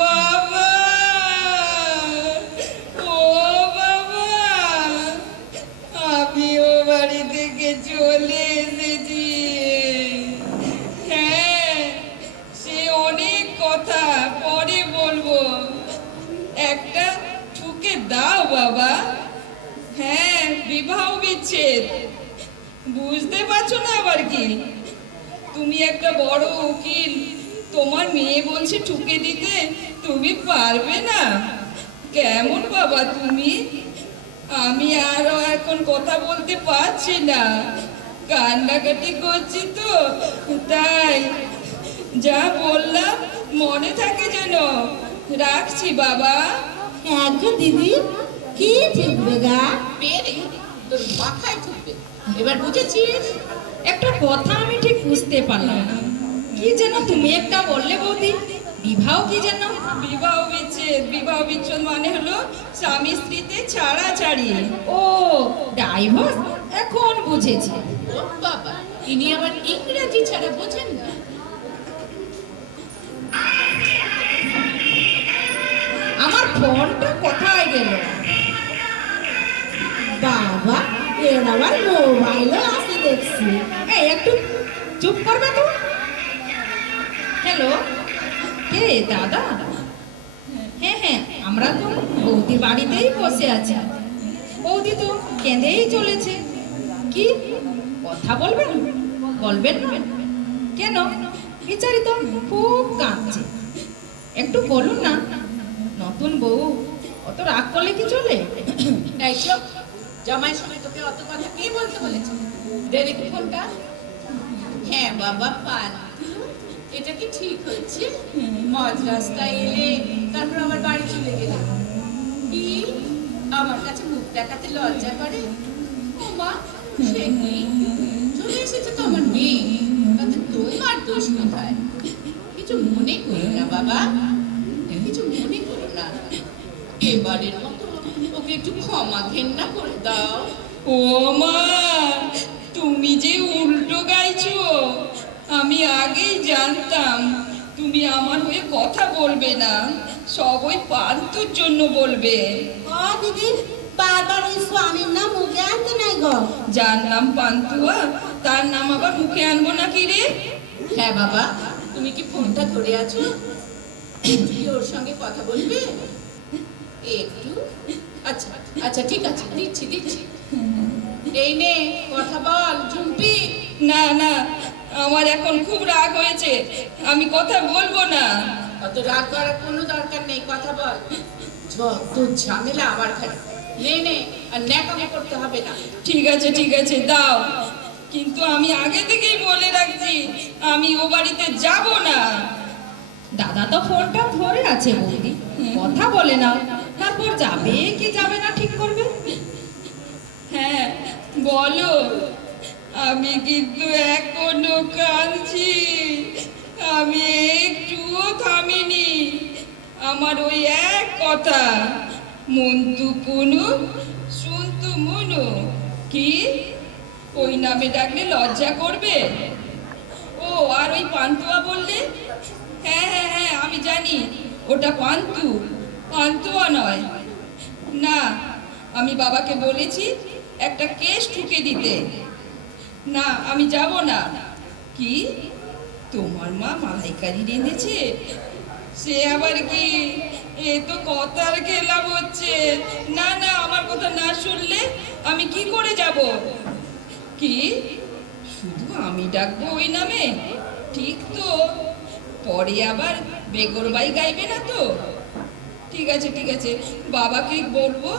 বাবা, ও বাবা, আমি ও বাড়ি থেকে চলে এসেছি। হ্যাঁ, সে অনেক কথা পরে বলবো, একটা ঠুকে দাও বাবা। হ্যাঁ, বিবাহ বিচ্ছেদ। বুঝতে পারছো না আবার কি? তুমি একটা বড় উকিল, তোমার মেয়ে বলছে ঠুকে দিতে, তুমি পারবে না? কেমন বাবা তুমি? আমি আরো এখন কথা বলতে পারছি না, কান্নাকাটি করছি তো, তাই যা বললাম মনে থাকে যেন। রাখছি বাবা। হ্যাঁ গো দিদি, কি ঠিকবে গা? পেরে তোর মাথায় ঠুকবে। এবার বুঝেছিস? একটা কথা আমি ঠিক বুঝতে পারলাম না, কি যেন তুমি একটা বললে বৌদি? বিবাহ কি যেন? বিবাহ বিচ্ছেদ। বিবাহ বিচ্ছেদ মানে হলো স্বামী স্ত্রীতে ছাড়াছাড়ি। ও, ডাইভোর্স, এখন বুঝেছি। ও বাবা, ইনি আবার ইংরেজি ছাড়া বোঝেন না। আমার ফোনটা কোথায় গেল? বাবা, এর আবার মোবাইলও আছে দেখছি। এই একটু চুপ করবে তো। হ্যালো, কে দাদা? হ্যাঁ হ্যাঁ, আমরা তো বৌদির বাড়িতেই বসে আছি। বৌদি তো কেঁদেই চলেছে। কি কথা বলবেন? বলবেন না কেন? বিচারি তো খুব কাঁদছে। একটু বলুন না। নতুন বউ, অত রাগ করলে কি চলে? এই চুপ, জামাই সময় তোকে অত কথা কে বলতে বলেছে? দে দেখি ফোনটা। হ্যাঁ বাবা, পান এটা কি ঠিক হচ্ছে? মজ রাস্তায় এলে তারপর আমার বাড়ি চলে গেলে কি আমার কাছে মুখ দেখাতে লজ্জা করে? ও মা, সে কি চলে এসেছে তো আমার মেয়ে, তাতে তোমার দোষ কোথায়? কিছু মনে করো না বাবা, কিছু মনে করো না। এবারের মতো ওকে একটু ক্ষমা ঘেন্না করে দাও। ও মা, তুমি যে উল্টো গাইছো। আমি আগেই জানতাম তুমি আমার হয়ে কথা বলবে না, সব ওই পান্তুর জন্য বলবে। ও দিদি, বারবার ওই স্বামীর নাম মুখে আনতে নাই গো। যার নাম পান্তুয়া তার নাম আবার মুখে আনবো না কি রে? হ্যাঁ বাবা, তুমি কি ফোনটা ধরে আছো? একটু কি ওর সঙ্গে কথা বলবে? একটু? আচ্ছা আচ্ছা, ঠিক আছে, দিচ্ছি দিচ্ছি। এই নে, কথা বল ঝুম্পি। না না, আমার এখন খুব রাগ হয়েছে, আমি কথা বলবো না। অত রাগ করার কোনো দরকার নেই, কথা বল। যত ঝামেলা আমার ঘরে। নে নে, আর ন্যাকামো করতে হবে না। ঠিক আছে ঠিক আছে, দাও, কিন্তু আমি আগে থেকেই বলে রাখছি আমি ও বাড়িতে যাব না। দাদা তো ফোনটা ধরে আছে বৌদি, কথা বলে না, তারপর যাবে কি যাবে না ঠিক করবে। হ্যাঁ বলো, আমি কিন্তু এখনো কাঁদছি, আমি একটুও থামিনি। আমার ওই এক কথা, মন্তু পুনু শুনতু মুনু। কি ওই নামে ডাকলে লজ্জা করবে? ও আর ওই পান্তুয়া বললে? হ্যাঁ হ্যাঁ হ্যাঁ আমি জানি, ওটা পান্তু, পান্তুয়া নয়। না, আমি বাবাকে বলেছি একটা কেস ঠুকে দিতে। না, আমি যাব না। কি তোমার মা মালাইকারি রেঁধেছে? সে আবার কি? এ তো কথার খেলাম হচ্ছে। না না, আমার কথা না শুনলে আমি কি করে যাব? কি শুধু আমি ডাকবো ওই নামে? ঠিক তো, পরে আবার বেগরবাই গাইবে না তো? ঠিক আছে ঠিক আছে, বাবাকে বলবো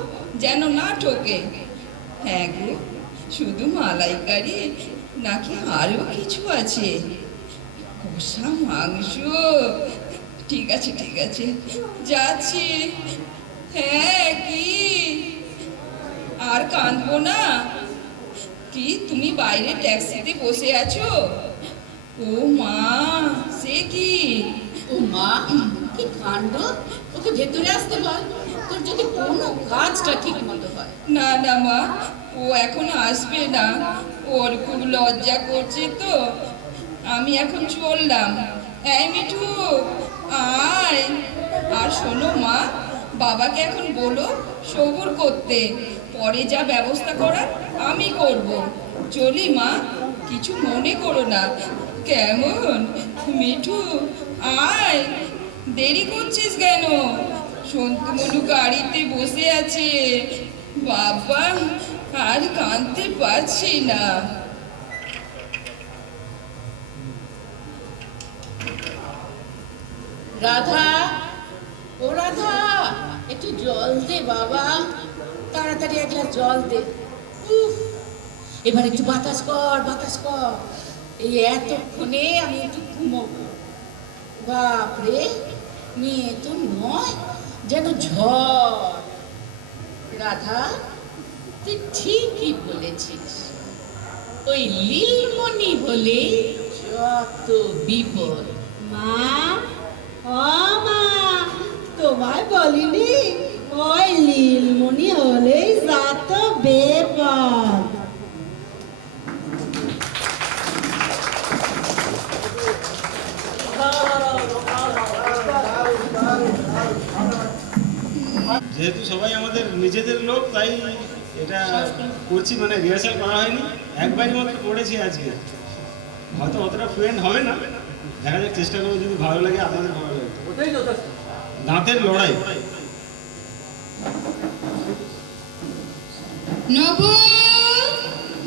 যেন না ঠকে। হ্যাঁ গো, শুধু মালাইকারি নাকি আরো কিছু আছে? কষা মাংস? ঠিক আছে ঠিক আছে, যাচ্ছি। হ্যাঁ কি আর কাঁদবো না? কি তুমি বাইরে ট্যাক্সিতে বসে আছো? ও মা, সে কি? ও মা, কি কাণ্ড! ওকে ভেতরে আসতে বল, তোর যদি কোনো কাজটা ঠিক মতো হয়। না না মা, ও এখন আসবে না, ওর খুব লজ্জা করছে তো। আমি এখন চললাম। এই মিঠু, আয়। আর শোনো মা, বাবাকে এখন বলো সবুর করতে, পরে যা ব্যবস্থা করার আমি করব। চলি মা, কিছু মনে করো না কেমন? মিঠু আয়, দেরি করছিস কেন? সন্তুমনু গাড়িতে বসে আছে। বাবা, আর কাঁদতে পারছি না। রাধা, ও রাধা, একটু জল দে বাবা, তাড়াতাড়ি এক গ্লাস জল দে। উফ, এবার একটু বাতাস কর, বাতাস কর। এই এতক্ষণে আমি একটু ঘুমোবো। বাপরে, মেয়ে তো নয়, যেন ঝড়। রাধা, তুই ঠিকই বলেছিস, ওই লীলমণি হলে যত বিপদ। মা, ও মা, তোমায় বলিনি ওই লীলমণি হলেই যত বেপদ। যেহেতু সবাই আমাদের নিজেদের লোক, তাই এটা করছি, মানে রিহার্সাল করা হয়নি, একবারই মাত্র পড়েছি আজকে। হয়তো অতটা ফ্লুয়েন্ট হবে না, দেখা যাক, চেষ্টা করবো, যদি ভালো লাগে আপনাদের ভালো লাগে। দাঁতের লড়াই। নবু,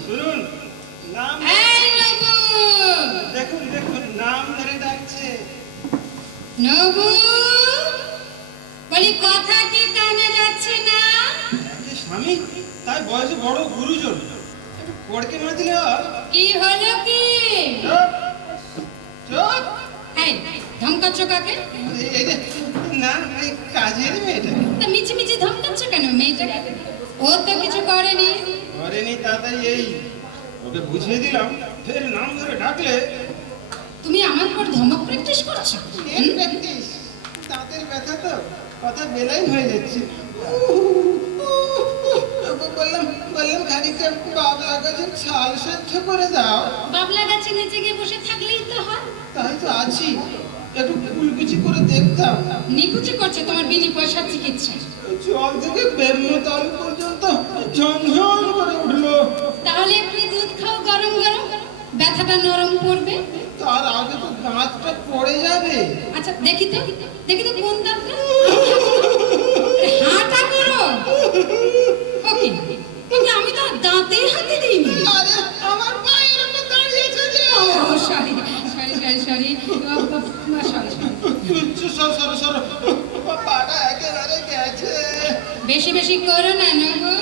শুনুন, নাম এই নবু, দেখুন দেখুন, নাম ধরে ডাকছে। নবু, বলি কথা কি কানে যাচ্ছে না? স্বামী, তাই বয়সে বড় গুরুজন, একটু পড়কে না দিলে আর। কি হলো কি? চুপ, চুপ। এই ধমকাচ্ছ কাকে? এই যে, না, এই কাজের মেয়েটা। তা মিছি মিছি ধমকাচ্ছ কেন মেয়েটাকে? ও তো কিছু করেনি। করেনি, তাড়াতাড়ি এই ওকে বুঝিয়ে দিলাম, ফের নাম ধরে ডাকলে। তুমি আমার উপর ধমক প্র্যাকটিস করছো? এর প্র্যাকটিস, দাঁতের ব্যথা তো, কথা বেলাই হয়ে যাচ্ছে। বললাম খানিকটা বাবলা গাছের ছাল সেদ্ধ করে দাও। বাবলা গাছে নিচে গিয়ে বসে থাকলেই তো হয়। তাই তো আছি, একটু কুলকুচি করে দেখতাম। নিকুচি করছে তোমার বিনি পয়সার চিকিৎসা। জল থেকে বেরমতাল পর্যন্ত ঝনঝন করে উঠলো। তাহলে একটু দুধ খাও গরম গরম, ব্যথাটা নরম পড়বে। তার আগে তো দাঁতটা পড়ে যাবে। আচ্ছা দেখি তো, দেখি তো কোন দাঁতটা। হাঁটা করো। ওকে ওকে, আমি তো দাঁতে হাতে দিইনি। আরে আমার পায়ের উপর দাঁড়িয়েছে যে। ও sorry sorry sorry sorry sorry সরো, পাটা একেবারে গেছে। বেশি বেশি করো না নবু।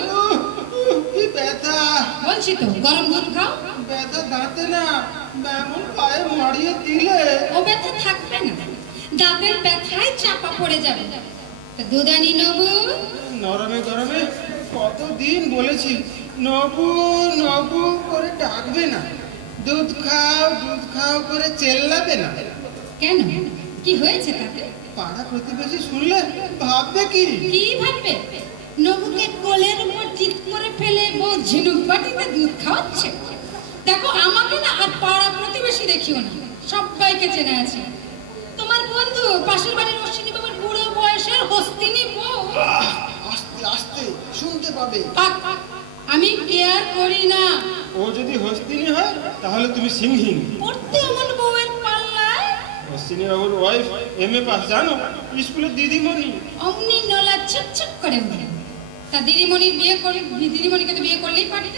কি ব্যথা! বলছি তো গরম দুধ খাও। ব্যথা দাঁতে না, এমন পায়ে মারিয়ে দিলে। ও ব্যথা থাকবে না, দাঁতের ব্যথায় চাপা পড়ে যাবে। তা দুধ আনি নবু? নরমে গরমে কতদিন বলেছি, নবু নবু করে ডাকবে না, দুধ খাও করে চেল্লাবে না। কেন, কি হয়েছে তাতে? পাড়া প্রতিবেশী শুনলে ভাববে কি? কি ভাববে? নবুকে কোলের উপর চিৎ করে ফেলে বউ ঝিনুক বাটিতে দুধ খাওয়াচ্ছে। দেখো আমাকে না আর পাড়া প্রতিবেশী দেখিও না, সবাইকে চেনা আছে। তোমার বন্ধু পাশের বাড়ির অশ্বিনী বাবার বুড়ো বয়সের হস্তিনী বউ। আস্তে আস্তে শুনতে পাবে। আমি কেয়ার করি না। ও যদি হস্তিনী হয় তাহলে তুমি সিংহীন। পড়তে এমন বউয়ের পাল্লায়। অশ্বিনী বাবুর ওয়াইফ এমএ পাস, জানো, স্কুলের দিদিমণি। অমনি নলা ছটছট করে উঠে। তা দিদিমণির বিয়ে করলে, দিদিমণিকে তো বিয়ে করলেই পারত।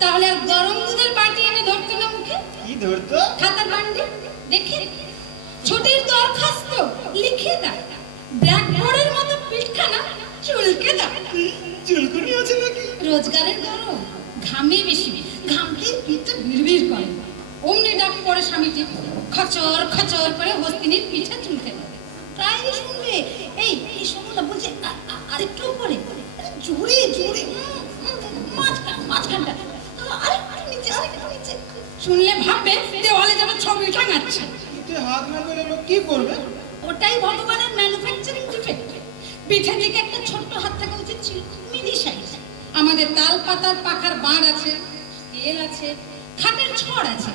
তাহলে আর গরম দুধের বাটি এনে ধরতো না মুখে? কি ধরতো? খাতার বান্ডি দেখে ছোটির দরখাস্ত লিখে দাও, ব্ল্যাকবোর্ডের মতো পিঠখানা চুলকে দাও। চুলকুনি আছে নাকি? রোজগারের গরম, ঘামে বেশি, ঘামতেই পিঠটা বিড়বিড় করে। অমনি ডাক পড়ে স্বামীটি, খচর খচর করে হস্তিনীর পিঠে চুলকে দেয়। প্রায় শুনবে, এই এই শোনো না, বলছে আরেকটু উপরে, জোরে জোরে, মাঝখানটা আরেকটু নিচে, আরেকটু নিচে। শুনলে ভাববে দেওয়ালে যেন ছবি টাঙাচ্ছে। হাত না পেলে লোক কি করবে? ওটাই ভগবানের ম্যানুফ্যাকচারিং ডিফেক্ট। পিঠে থেকে একটা ছোট্ট হাত থাকা উচিত ছিল, মিনি সাইজ। আমাদের তাল পাতার পাখার বাঁধ আছে, তেল আছে, খাটের ছড় আছে,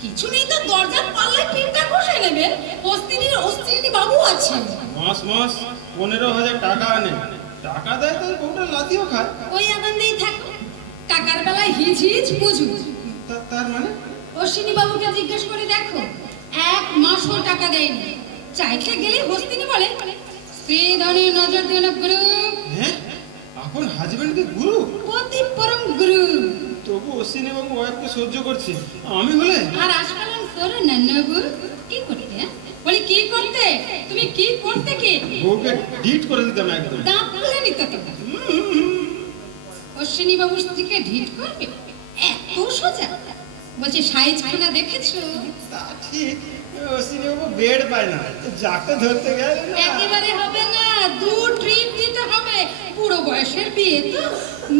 কিছু নেই তো দরজার পাল্লায় পিঠটা বসে নেবে। অস্তিনী বাবু আছে। মাস মাস 15,000 টাকা আনে, টাকা দেয় তো বউটা লাতিও খায়। ওই আনন্দেই থাকো, টাকার বেলায় হিজ হিজ বুঝু। তার মানে অশ্বিনী বাবুকে জিজ্ঞেস করে দেখো, 1 মাসও টাকা দেয়নি। চাইতে গেলে হস্তিনী বলে স্ত্রী ধনের নজর দিও না গুরু। হ্যাঁ, আপন হাজবেন্ডকে গুরু, অতি পরম গুরু। তবু অশ্বিনী বাবু ওয়াইফকে সহ্য করছে, আমি হলে আর আজকাল করো না নবু। কি করতে? বলি কি করতে? তুমি কি করতে? কি বউকে ডিট করে দিতাম একদম। দাঁত খুলে নিতে তো। অশ্বিনী বাবুর স্ত্রীকে ঢিট করবে? এত সোজা? বলছে সাইজ খানা দেখেছো? তা ঠিক, অশ্বিনী বাবু বেড পায় না, যাকে ধরতে গেলে একেবারে হবে না, 2 ট্রিপ দিতে হবে। পুরো বয়সের বিয়ে তো,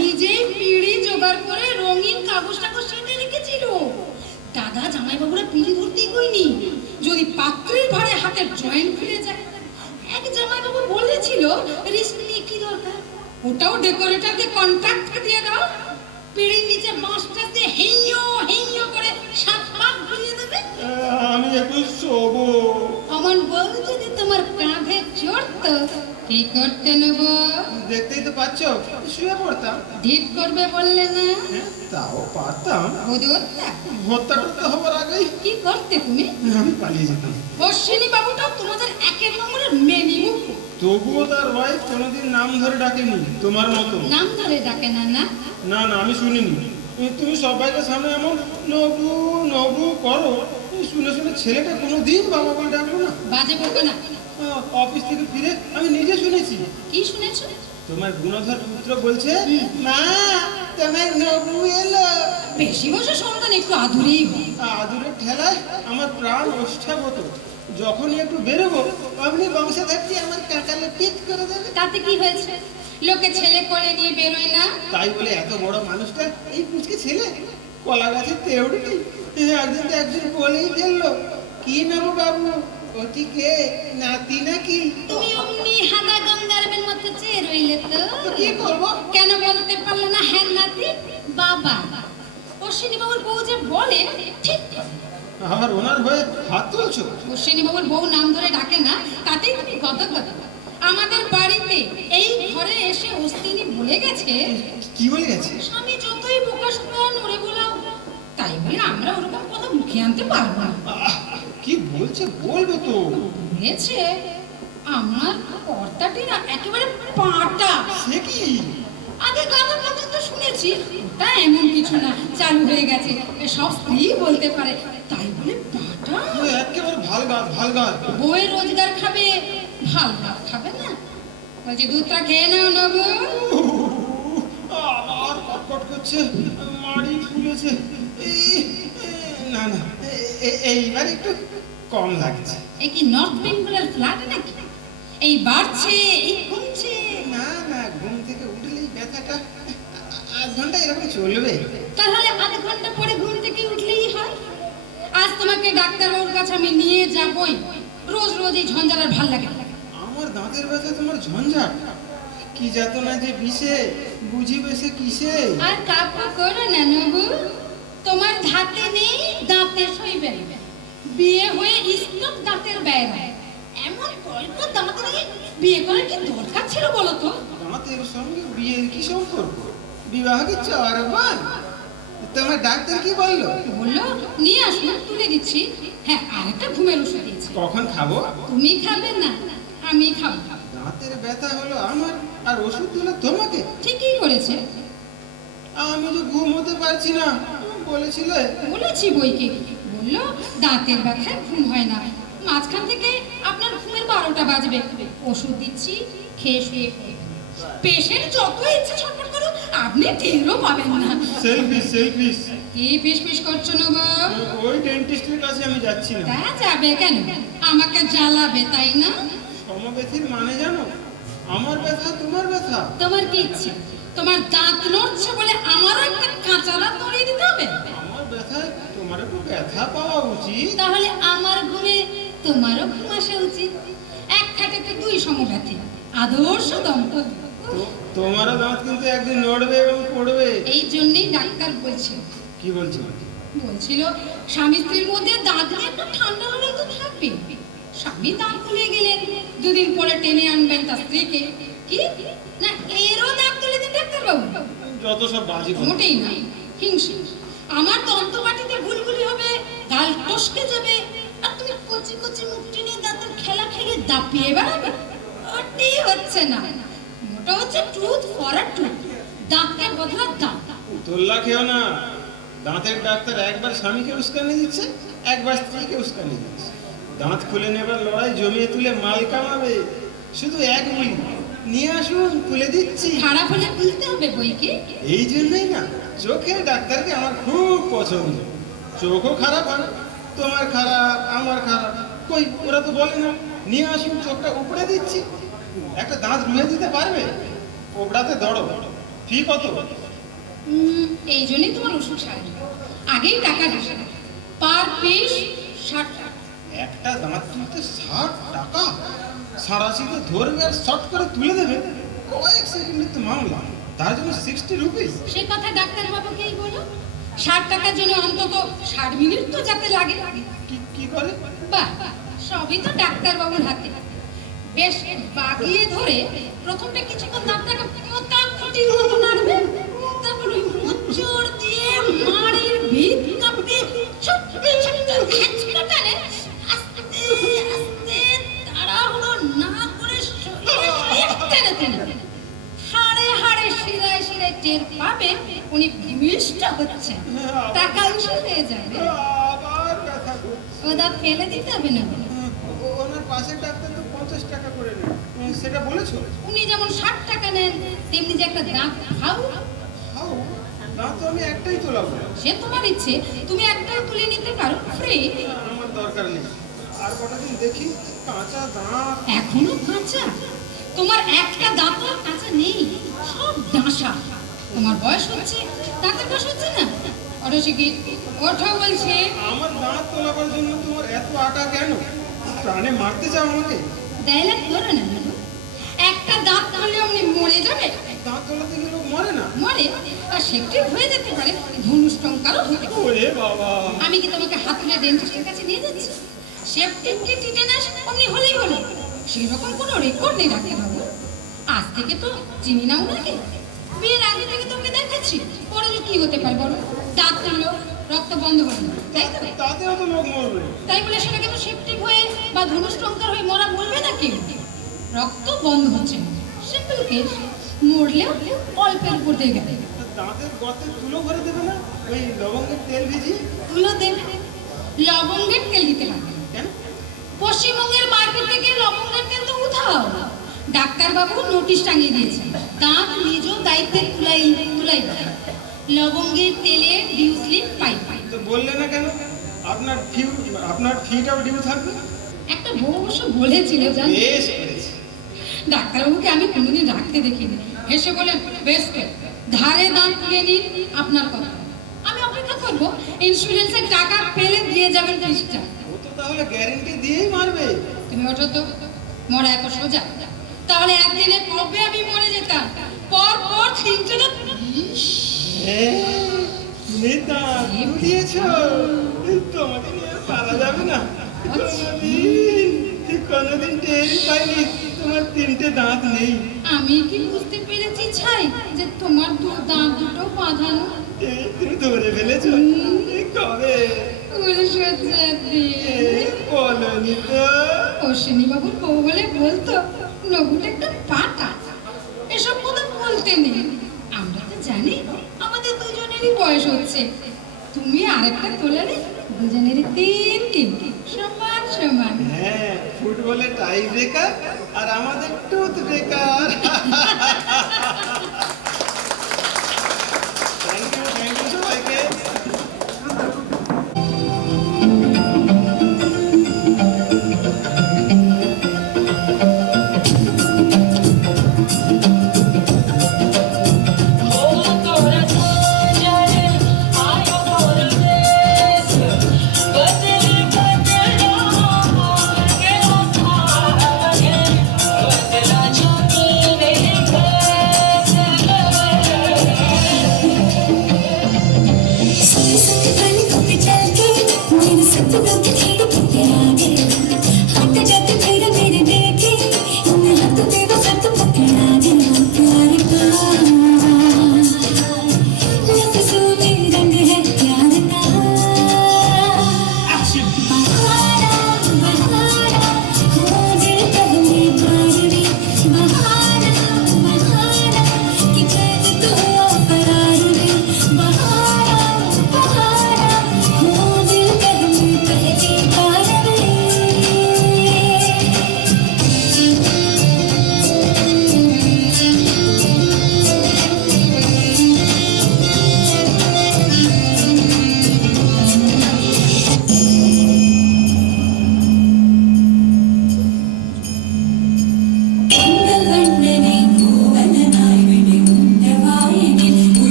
নিজেই পিড়ি জোগাড় করে রঙিন কাগজ টাগজ সেটে রেখেছিল। দাদা জামাইবাবুরা পিড়ি ধরতেই কইনি, যদি পাত্রের ভাড়ে হাতের জয়েন্ট ফিরে যায়। এক জামাইবাবু বলেছিল রিস্ক নিয়ে কি দরকার, ওটাও ডেকোরেটরকে কন্ট্রাক্ট দিয়ে দাও। পিড়ির নিচে বাঁশটা দিয়ে হেইয়ো করে 7 পাক ঘুরিয়ে দেবে। আমি একটু শোবো। অমন বউ যদি তোমার কাঁধে চড়তো কি করতে নেব? দেখতেই তো পাচ্ছ, শুয়ে পড়তাম। ঢিট করবে বললে না? তাও পারতাম। হত্যা করতে হবার আগেই কি করতে তুমি? আমি পালিয়ে যেতাম। অশ্বিনী বাবুটা তোমাদের 1 নম্বরের মেনিমুখ। তবুও তার ওয়াইফ কোনোদিন নাম ধরে ডাকেনি তোমার মতো। নাম ধরে ডাকে না? না না না, আমি শুনিনি। তুমি সবাইকে সামনে এমন নবু নবু করো, শুনে শুনে ছেলেটা কোনোদিন বাবা বলে ডাকলো না। বাজে বলবো না। অফিস থেকে ফিরে আমি নিজে শুনেছি। কি শুনেছো? তোমার গুণধর পুত্র বলছে, মা তোমার নবু এলো। বেশি বসে সন্তান একটু আদুরেই হয়। আদুরের ঠেলায় আমার প্রাণ ওষ্ঠাগত। যখনই একটু বেরোবো আপনি বংশে থাকতে আমার কাকালে পিট করে দেবে। তাতে কি হয়েছে? লোকে ছেলে কোলে নিয়ে বেরোয় না? তাই বলে এত বড় মানুষটা এই পুচকে ছেলে কলা গাছের তেউড়ি একদিন তো একজন বলেই ফেললো, কি নেবো বাবু, ওটি কে, নাতি নাকি? তুমি অমনি হাদা গঙ্গারবের মতো চেয়ে রইলে তো। কি করবো? কেন বলতে পারলে না হ্যাঁ নাতি বাবা? অশ্বিনী বাবুর বউ যে বলে ঠিক, আবার ওনার হয়ে হাত তুলছো? অশ্বিনী বাবুর বউ নাম ধরে ডাকে না, তাতেই তুমি কত কথা। আমাদের বাড়িতে এই ঘরে এসে অশ্বিনী বলে গেছে। কি বলে গেছে? স্বামী যতই বোকা শোকা নড়ে গোলাও, তাই বলে আমরা ওরকম কথা মুখে আনতে পারবো না। কি বলছে? বলবে তো। বলেছে আমার কর্তাটি না একেবারে পাটা। সে কি? আগে গানের কথা তো শুনেছি, ওটা এমন কিছু না, চালু হয়ে গেছে, সব স্ত্রী বলতে পারে। তাই বলে পাটা একেবারে ভালগার। বউয়ের রোজগার খাবে, ভালগার খাবে না। বলছে দুধটা খেয়ে নাও নবু। আবার কটকট করছে, মাড়ি ফুলেছে। না না, এইবার একটু কম লাগছে। এই কি নর্থ বেঙ্গলের ফ্ল্যাট নাকি? এই বাড়ছে, এই কমছে? না না, ঘুম থেকে উঠলেই ব্যথাটা 1 ঘন্টা এরকম চলবে। তাহলে 1 ঘন্টা পরে ঘুম থেকে উঠলেই হয়। আজ তোমাকে ডাক্তারবাবুর কাছে আমি নিয়ে যাবই। রোজ রোজ এই ঝঞ্ঝাট আর ভাল লাগে না। আমার দাঁতের ব্যথা তোমার ঝঞ্ঝাট? কি যাতনা যে বিষে বুঝিবে সে কিসে। আর কাপড় করো না নবু, তোমার ধাতে নেই দাঁতে সইবে না। বিয়ে হয়ে স্টক দাঁতের বেড়া, এমন কলকা দাঁত নিয়ে বিয়ে করার কি দরকার ছিল বলো তো? দাঁতের সঙ্গে বিয়ের কি সম্পর্ক? বিবাহ কি চরবার? তোমার ডাক্তার কি বললো? বললো নিয়ে আসুন, তুলে দিচ্ছি। হ্যাঁ, আরেকটা ঘুমের ওষুধ দিয়েছি। কখন খাবো? তুমি খাবে না, আমি খাবো। দাঁতের ব্যথা হলো আমার, আর ওষুধ দিলো তোমাকে? ঠিকই করেছে। আমি যে ঘুম হতে পারছি না বলেছিলে। বলেছি বইকে, বললো দাঁতের ব্যথায় ঘুম হয় না, মাঝখান থেকে আপনার ঘুমের 12টা বাজবে। ওষুধ দিচ্ছি, খেয়ে শুয়ে পেশেন্ট যত ইচ্ছে ছটফট করো, আপনি টেরও পাবেন না। Shellfish shellfish. কি পিস করছো না গো? ওই ডেন্টিস্টের কাছে আমি যাচ্ছি না। তা যাবে কেন? আমাকে জ্বালাবে তাই না? সমব্যথির মানে জানো? আমার ব্যথা তোমার ব্যথা। তোমার কি ইচ্ছে? তোমার দাঁত নড়ছে বলে আমারও একটা কাঁচা দাঁত নড়িয়ে দিতে হবে? আমার ব্যথায় তোমার একটু ব্যথা পাওয়া উচিত। তাহলে আমার ঘুমে তোমারও ঘুম আসা উচিত। এক খাটেতে 2 সমব্যথী, আদর্শ দম্পতি। তোমারও দাঁত কিন্তু একদিন নড়বে এবং পড়বে। এই জন্যই ডাক্তার বলছে। কি বলছিল? বলছিল স্বামী স্ত্রীর মধ্যে দাঁত নিয়ে একটু ঠান্ডা লড়াই তো থাকবে। স্বামী দাঁত তুলে গেলেন, 2 দিন পরে টেনে আনবেন তার স্ত্রীকে। কি না, এরও দাঁত তুলে দিন ডাক্তারবাবু? যত সব বাজি। মোটেই না, হিংসে। আমার দন্তপাটিতে গুলগুলি হবে, গাল টসকে যাবে, আর তুমি কচি কচি মুখটি নিয়ে দাঁতের খেলা খেলে দাপিয়ে বেড়াবে। ওটাই হচ্ছে না, ওটা হচ্ছে টুথ ফর আ টুথ, দাঁতের বদলা দাঁত। তোল্লা খেও না। দাঁতের ডাক্তার একবার স্বামীকে উস্কানি দিচ্ছে, একবার স্ত্রীকে উস্কানি দিচ্ছে। দাঁত খুলে নেবার লড়াই জমিয়ে তুলে মাল কামাবে। শুধু 1 মিনিট নিয়ে আসুন, তুলে দিচ্ছি। খারাপ হলে বুঝতে হবে বইকে। এই জন্যই না চোখের ডাক্তারকে আমার খুব পছন্দ। চোখও খারাপ হয়, তোমার খারাপ, আমার খারাপ, কই ওরা তো বলে না নিয়ে আসুন চোখটা উপড়ে দিচ্ছি। একটা দাঁত রুয়ে দিতে পারবে? ওপড়াতে দড়ো। ফি কত? এই জন্যই তোমার ওষুধ সারে আগেই টাকা দিছে, পার পিস 60 টাকা। একটা দাঁত তুলতে 60 টাকা? সারাশিতে ধরবে আর শর্ট করে তুলে দেবে? কয়েক সেকেন্ডের তো মামলা, তার জন্য 60 রুপিস। সে কথা ডাক্তার বাবুকেই বলো। 60 টাকার জন্য অন্তত 60 মিনিট তো যাতে লাগে। কি করে? বাহ, সবই তো ডাক্তার বাবুর হাতে। বেশ বাগিয়ে ধরে প্রথমটা কিছুক্ষণ দাঁতটাকে পোতা খুঁটির মতো নাড়বে, তারপর ওই মোচড় দিয়ে মাড়ির ভিত কাঁপতে ছোট্ট ছোট্ট খ্যাচকা টানে আস্তে আস্তে তাড়াহুড়ো না করে টেনে টেনে হাড়ে হাড়ে শিরায় শিরায় টের পাবে উনি বিমিষ্ট হচ্ছে, টাকা উসুল হয়ে যাবে। আবার ব্যথা করছে। ও দাঁত ফেলে দিতে হবে না? ওনার পাশের ডাক্তার তো 50 টাকা করে নেন, সেটা বলেছো? উনি যেমন 60 টাকা নেন, তেমনি যে একটা দাঁত খাও। দাঁত তো আমি একটাই তোলাবো। সে তোমার ইচ্ছে, তুমি একটাও তুলে নিতে পারো ফ্রি। আমার দরকার নেই। আর কটা দিন দেখি। কাঁচা দাঁত এখনো কাঁচা? তোমার একটা দাঁতও কাঁচা নেই, সব ডাঁসা। তোমার বয়স হচ্ছে, দাঁতের বয়স হচ্ছে না। অরসিকি ওঠো বলছে। আমার দাঁত তোলাবার জন্য তোমার এত আটা কেন? প্রাণে মারতে চাও আমাকে? ডায়লগ করো না ম্যাডাম। একটা দাঁত তুললে উনি মরে যাবে? দাঁত তোলাতে গেলে মরে না? মরে, আর সেফটিক হয়ে যেতে পারে, ধনুষ্টঙ্কারও হতে পারে। ওরে বাবা, আমি কি তোমাকে হাতুড়ে ডেন্টিস্টের কাছে নিয়ে যাচ্ছি? সেফটিক কি টিটেনাস অমনি হলেই হলো, সেরকম কোনো রেকর্ড নেই ডাক্তারবাবু। আজ থেকে তো চিনি না ওনাকে, বিয়ের আগে থেকে তোকে দেখাচ্ছি। পরে যে কি হতে পারে বলো? দাঁত তুললো, রক্ত বন্ধ হলো, তাই তো? তাতেও তো লোক মরবে। তাই বলে সেটাকে তো সেফটিক হয়ে বা ধনুষ্টঙ্কার হয়ে মরা বলবে না কেউ। রক্ত বন্ধ হচ্ছে না, সিম্পল কেস। মরলেও অল্পের উপর দিয়ে গেলে। দাঁতের গর্তে তুলো ভরে দেবে না? ওই লবঙ্গের তেল ভিজিয়ে? তুলো দেবে, লবঙ্গের তেল দিতে পারবে কেন? পশ্চিমবঙ্গের মার্কেট থেকে লবঙ্গের তেল তো উঠাও। ডাক্তারবাবু নোটিশ টাঙিয়ে দিয়েছে, দাঁত নিজ দায়িত্বে তুলাই লবঙ্গের তেলের ডিউ স্লিপ পাই। তো বললে না কেন? আপনার ফিটাও ডিউ থাকবে। একটা বউ অবশ্য বলেছিল জানেন। বেশ করেছে। ডাক্তারবাবুকে আমি কোনোদিন রাখতে দেখিনি। হেসে বলেন, বেশ ধারে দাঁত তুলে নিন, আপনার কথা। আমি অপেক্ষা করবো, ইন্স্যুরেন্সের টাকা পেলে দিয়ে যাবেন ফিসটা। ও তো তাহলে গ্যারেন্টি দিয়েই মারবে। তুমি ওঠো তো, মরা এত সোজা? তাহলে একদিনে কবে আমি মরে যেতাম। দিয়েছো, তোমাকে নিয়ে পারা যাবে না। কোনোদিন টেরই পাইনি তোমার 3টে দাঁত নেই। আমি কি বুঝতে পেরেছি ছাই যে তোমার দাঁত দুটো বাঁধানো? তুমি ধরে ফেলেছো? কবে? বলনি তো। অশ্বিনী বাবুর বউ বলে বলতো নবুটা একটা পাটা। এসব কথা বলতে নেই। আমরা তো জানি আমাদের দুজনেরই বয়স হচ্ছে। তুমি আরেকটা তোলারে, দুজনেরই 3 সমান সমান। হ্যাঁ, ফুটবলে টাই ব্রেকার আর আমাদের টুথ ব্রেকার। থ্যাংক ইউ সবাইকে।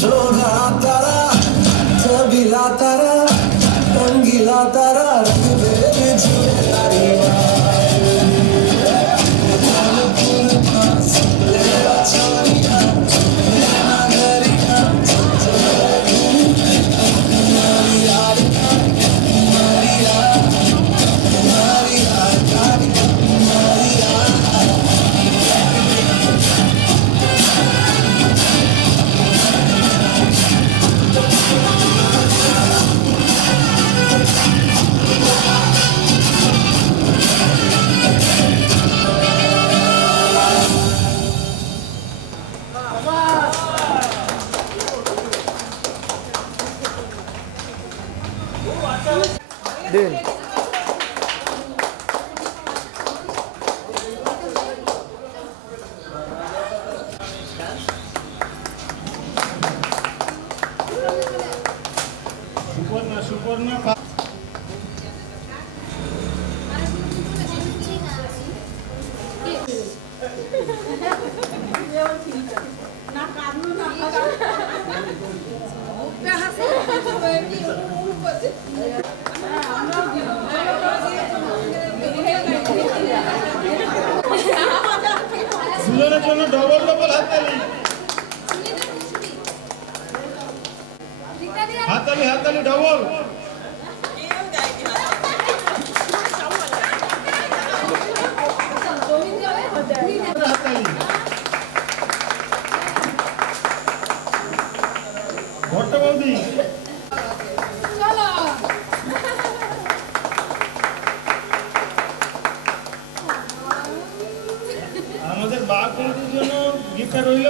So দুজনের জন্য ডবল ডবল হাততালি। হাততালি হাততালি ডবল। হাততালি। ভট্ট বৌদি আমাদের বাঘ বৌদির জন্য গিফটটা রইল।